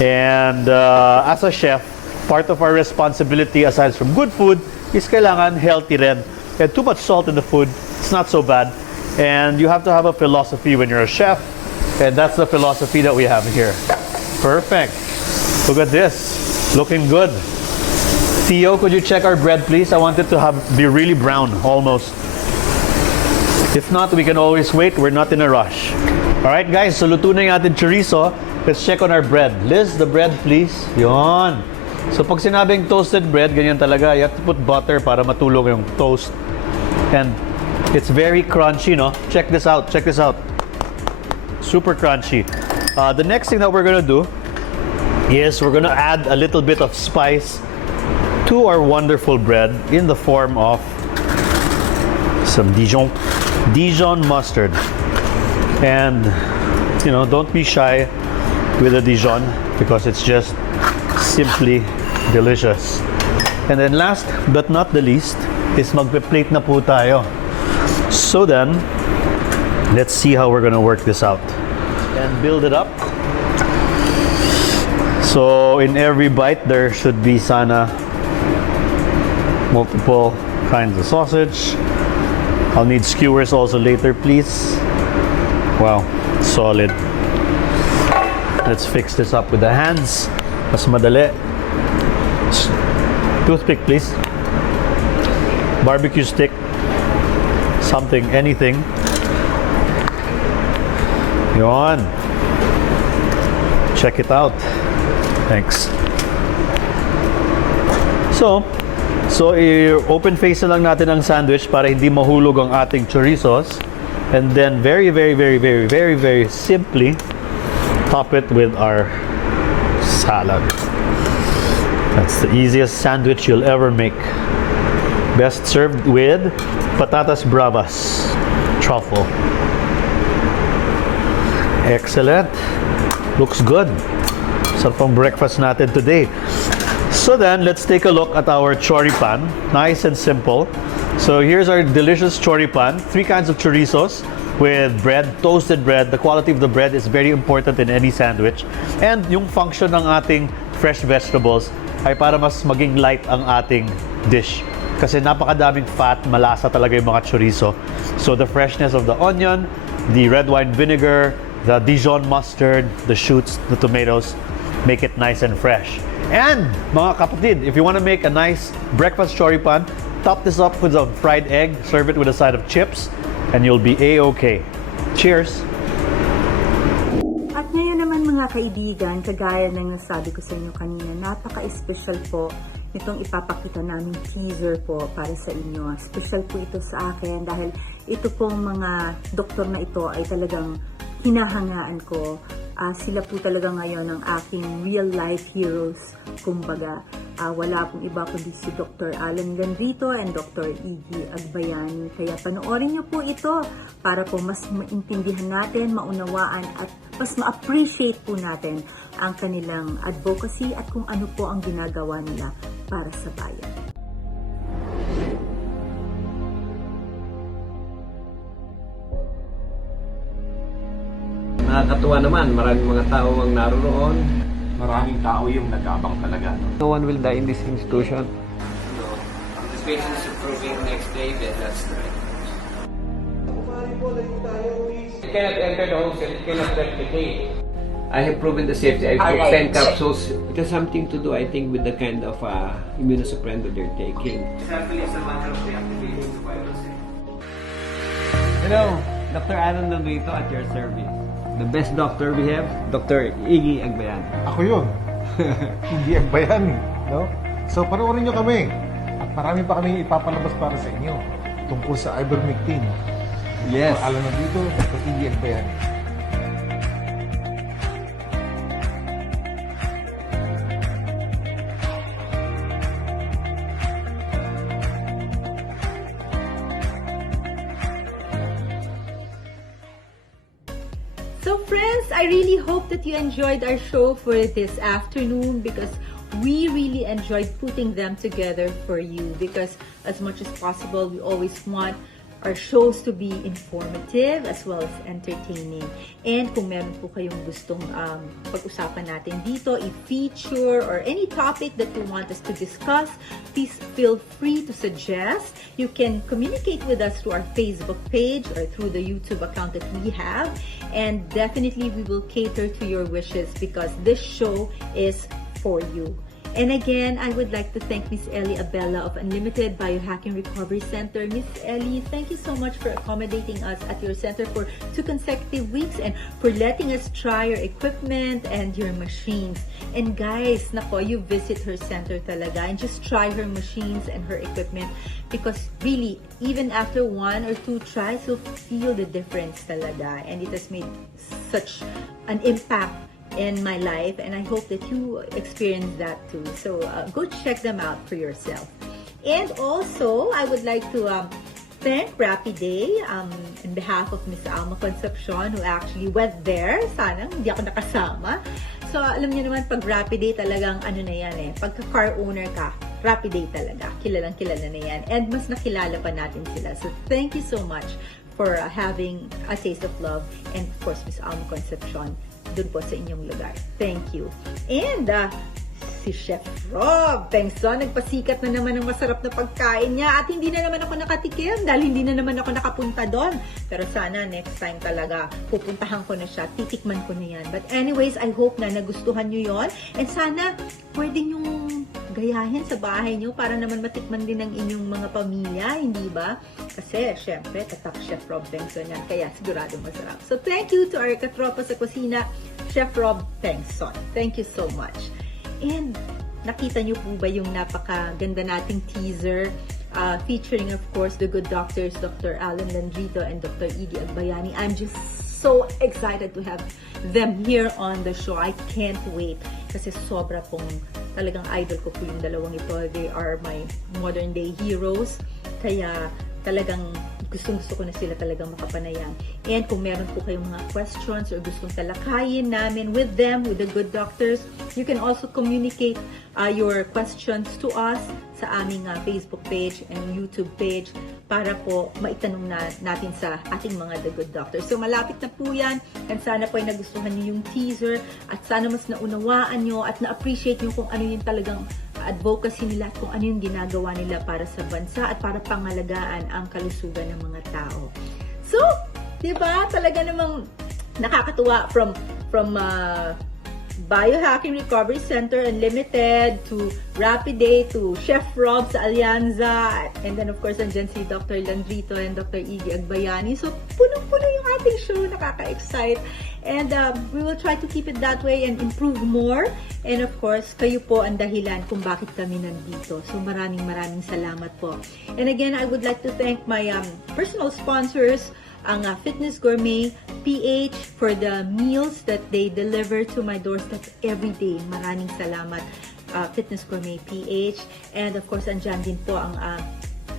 And as a chef, part of our responsibility aside from good food is kailangan healthy rin. And too much salt in the food, it's not so bad. And you have to have a philosophy when you're a chef. And that's the philosophy that we have here. Perfect. Look at this. Looking good. Theo, could you check our bread, please? I want it to be really brown, almost. If not, we can always wait. We're not in a rush. Alright guys, so luto na yung ating chorizo. Let's check on our bread. Liz, the bread please. Yon. So pag sinabing toasted bread, ganyan talaga. You have to put butter para matulog yung toast. And it's very crunchy, no? Check this out. Check this out. Super crunchy. The next thing that we're gonna do is we're gonna add a little bit of spice to our wonderful bread in the form of some Dijon mustard. And you know, don't be shy with the Dijon because it's just simply delicious. And then last but not the least is magpe-plate na po tayo. So then, let's see how we're gonna work this out and build it up. So in every bite there should be sana multiple kinds of sausage. I'll need skewers also later, please. Wow, solid. Let's fix this up with the hands. Mas madali. Toothpick, please. Barbecue stick. Something, anything. Yon. Check it out. Thanks. So open face na lang natin ang sandwich para hindi mahulog ang ating chorizos. And then very simply top it with our salad. That's the easiest sandwich you'll ever make. Best served with patatas bravas, truffle. Excellent. Looks good. Sarap ang breakfast natin today. So then, let's take a look at our choripan. Nice and simple. So here's our delicious choripan. 3 kinds of chorizos with bread, toasted bread. The quality of the bread is very important in any sandwich. And yung function ng ating fresh vegetables ay para mas maging light ang ating dish. Kasi napakadaming fat, malasa talaga yung mga chorizo. So the freshness of the onion, the red wine vinegar, the Dijon mustard, the shoots, the tomatoes, make it nice and fresh. And mga kapatid, if you want to make a nice breakfast choripan, top this up with a fried egg, serve it with a side of chips, and you'll be a-okay. Cheers! At ngayon naman mga kaibigan, kagaya ng nasabi ko sa inyo kanina, napaka-special po itong ipapakita namin teaser po para sa inyo. Special po ito sa akin dahil ito pong mga doktor na ito ay talagang hinahangaan ko. Sila po talaga ngayon ang aking real life heroes. Kumbaga, wala pong iba kundi si Dr. Alan Ganrito and Dr. Iggy Agbayani. Kaya panoorin niyo po ito para po mas maintindihan natin, maunawaan at mas ma-appreciate po natin ang kanilang advocacy at kung ano po ang ginagawa nila para sa bayan. Nakakatuwa naman, maraming mga tao ang naroon. Maraming tao yung nag-aabang talaga. No one will die in this institution. So, this patient is improving next day, then that's right. It cannot enter the home cell, it cannot replicate. I have proven the safety. I took 10 capsules. It has something to do, I think, with the kind of immunosuppressant they're taking. Exactly, it's a matter of reactivating the virus. Hello, Dr. Alan Ganrito at your service. The best doctor we have, Dr. Iggy Agbayani. Ako yun. Iggy Agbayani. No? So, panoorin nyo kami. At marami pa kami ipapalabas para sa inyo tungkol sa ivermectin. Yes. Alam na dito, Dr. Iggy Agbayani. So friends, I really hope that you enjoyed our show for this afternoon because we really enjoyed putting them together for you because as much as possible, we always want our shows to be informative as well as entertaining. And kung meron po kayong gustong pag-usapan natin dito, i-feature or any topic that you want us to discuss, please feel free to suggest. You can communicate with us through our Facebook page or through the YouTube account that we have. And definitely we will cater to your wishes because this show is for you. And again, I would like to thank Miss Ellie Abella of Unlimited Biohacking Recovery Center. Miss Ellie, thank you so much for accommodating us at your center for 2 consecutive weeks and for letting us try your equipment and your machines. And guys, nako, you visit her center talaga and just try her machines and her equipment, because really, even after 1 or 2 tries, you'll feel the difference talaga. And it has made such an impact in my life, and I hope that you experience that too. So go check them out for yourself. And also, I would like to thank Rapid Day on behalf of Miss Alma Concepcion, who actually went there. Sana hindi ako nakasama. So alam niyo naman, pag Rapid Day talagang ano na yan eh, pagka car owner ka, Rapid Day talaga, kilalang kilala na yan. And mas nakilala pa natin sila. So thank you so much for having a taste of love, and of course Miss Alma Concepcion dun po sa inyong lugar. Thank you. And si Chef Rob Pengson, nagpasikat na naman ng masarap na pagkain niya, at hindi na naman ako nakatikim dahil hindi na naman ako nakapunta doon. Pero sana next time talaga pupuntahan ko na siya, titikman ko na yan. But anyways, I hope na nagustuhan nyo yon, and sana pwede nyong gayahin sa bahay nyo para naman matikman din ng inyong mga pamilya, hindi ba? Kasi syempre, tatak Chef Rob Pengson yan, kaya sigurado masarap. So thank you to our katropa sa kusina, Chef Rob Pengson. Thank you so much. And nakita niyo po ba yung napakaganda nating teaser featuring of course the good doctors, Dr. Alan Landrito and Dr. Edie Agbayani. I'm just so excited to have them here on the show. I can't wait kasi sobra pong talagang idol ko po yung dalawang ito. They are my modern day heroes. Kaya talagang gustong-gusto ko na sila talagang makapanayam. And kung meron po kayong mga questions or gustong talakayin namin with them, with the good doctors, you can also communicate your questions to us sa aming Facebook page and YouTube page para po maitanong natin sa ating mga The Good Doctors. So malapit na po yan, and sana po ay nagustuhan niyo yung teaser, at sana mas naunawaan nyo at na-appreciate nyo kung ano yung talagang advocacy nila at kung ano yung ginagawa nila para sa bansa at para pangalagaan ang kalusugan ng mga tao. So, di ba, talaga namang nakakatuwa from Biohacking Recovery Center Unlimited to Rapid Day to Chef Rob sa Alianza, and then of course andyan si Dr. Landrito and Dr. Iggy Agbayani. So punong-puno yung ating show, nakaka-excite, and we will try to keep it that way and improve more. And of course, kayo po ang dahilan kung bakit kami nandito. So maraming salamat po. And again, I would like to thank my personal sponsors, ang Fitness Gourmet PH, for the meals that they deliver to my doorstep every day. Maraming salamat, Fitness Gourmet PH. And of course, andyan din po ang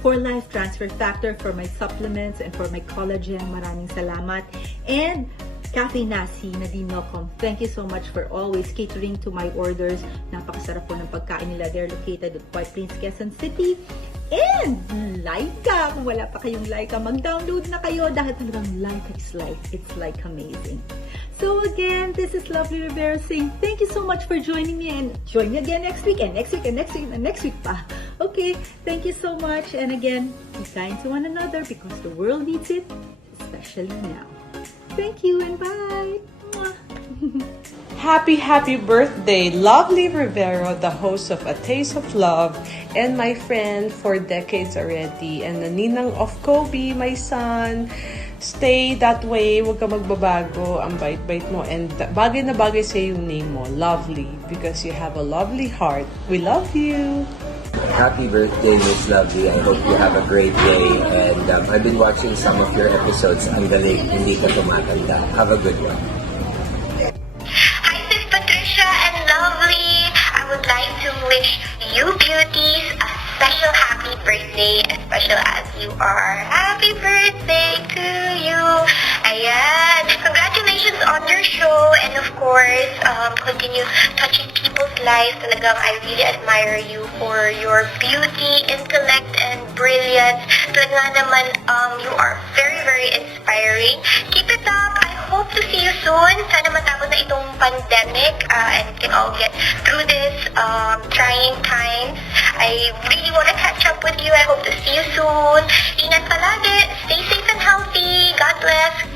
For Life Transfer Factor for my supplements and for my collagen. Maraming salamat. And Cafe Nasi, Nadine Nocom, thank you so much for always catering to my orders. Napakasarap po ng pagkain nila. They're located at White Plains, Quezon City. And Laika, kung wala pa kayong Laika, mag-download na kayo dahil talagang Laika is life. It's like amazing. So again, this is Lovely Rivera saying thank you so much for joining me, and join me again next week and next week and next week and next week pa. Okay, thank you so much, and again, be kind to one another because the world needs it, especially now. Thank you and bye! Happy birthday, Lovely Rivero, the host of A Taste of Love, and my friend for decades already, and the ninang of Kobe, my son. Stay that way, huwag ka magbabago, ang bait-bait mo, and bagay na bagay sa yung name mo, Lovely, because you have a lovely heart. We love you! Happy birthday, Miss Lovely. I hope you have a great day, and I've been watching some of your episodes. Ang galing, hindi ka tumatanda. Have a good one. Lovely. I would like to wish you beauties a special happy birthday, as special as you are. Happy birthday to you. Ayan. Congratulations on your show, and of course, continue touching people's lives. Talagang I really admire you for your beauty, intellect, and brilliance. Talaga naman, you are very inspiring. Keep it up. I hope to see you soon. Sana matapos na itong pandemic and we can all get through this trying times. I really want to catch up with you. I hope to see you soon. Ingat palagi. Stay safe and healthy. God bless.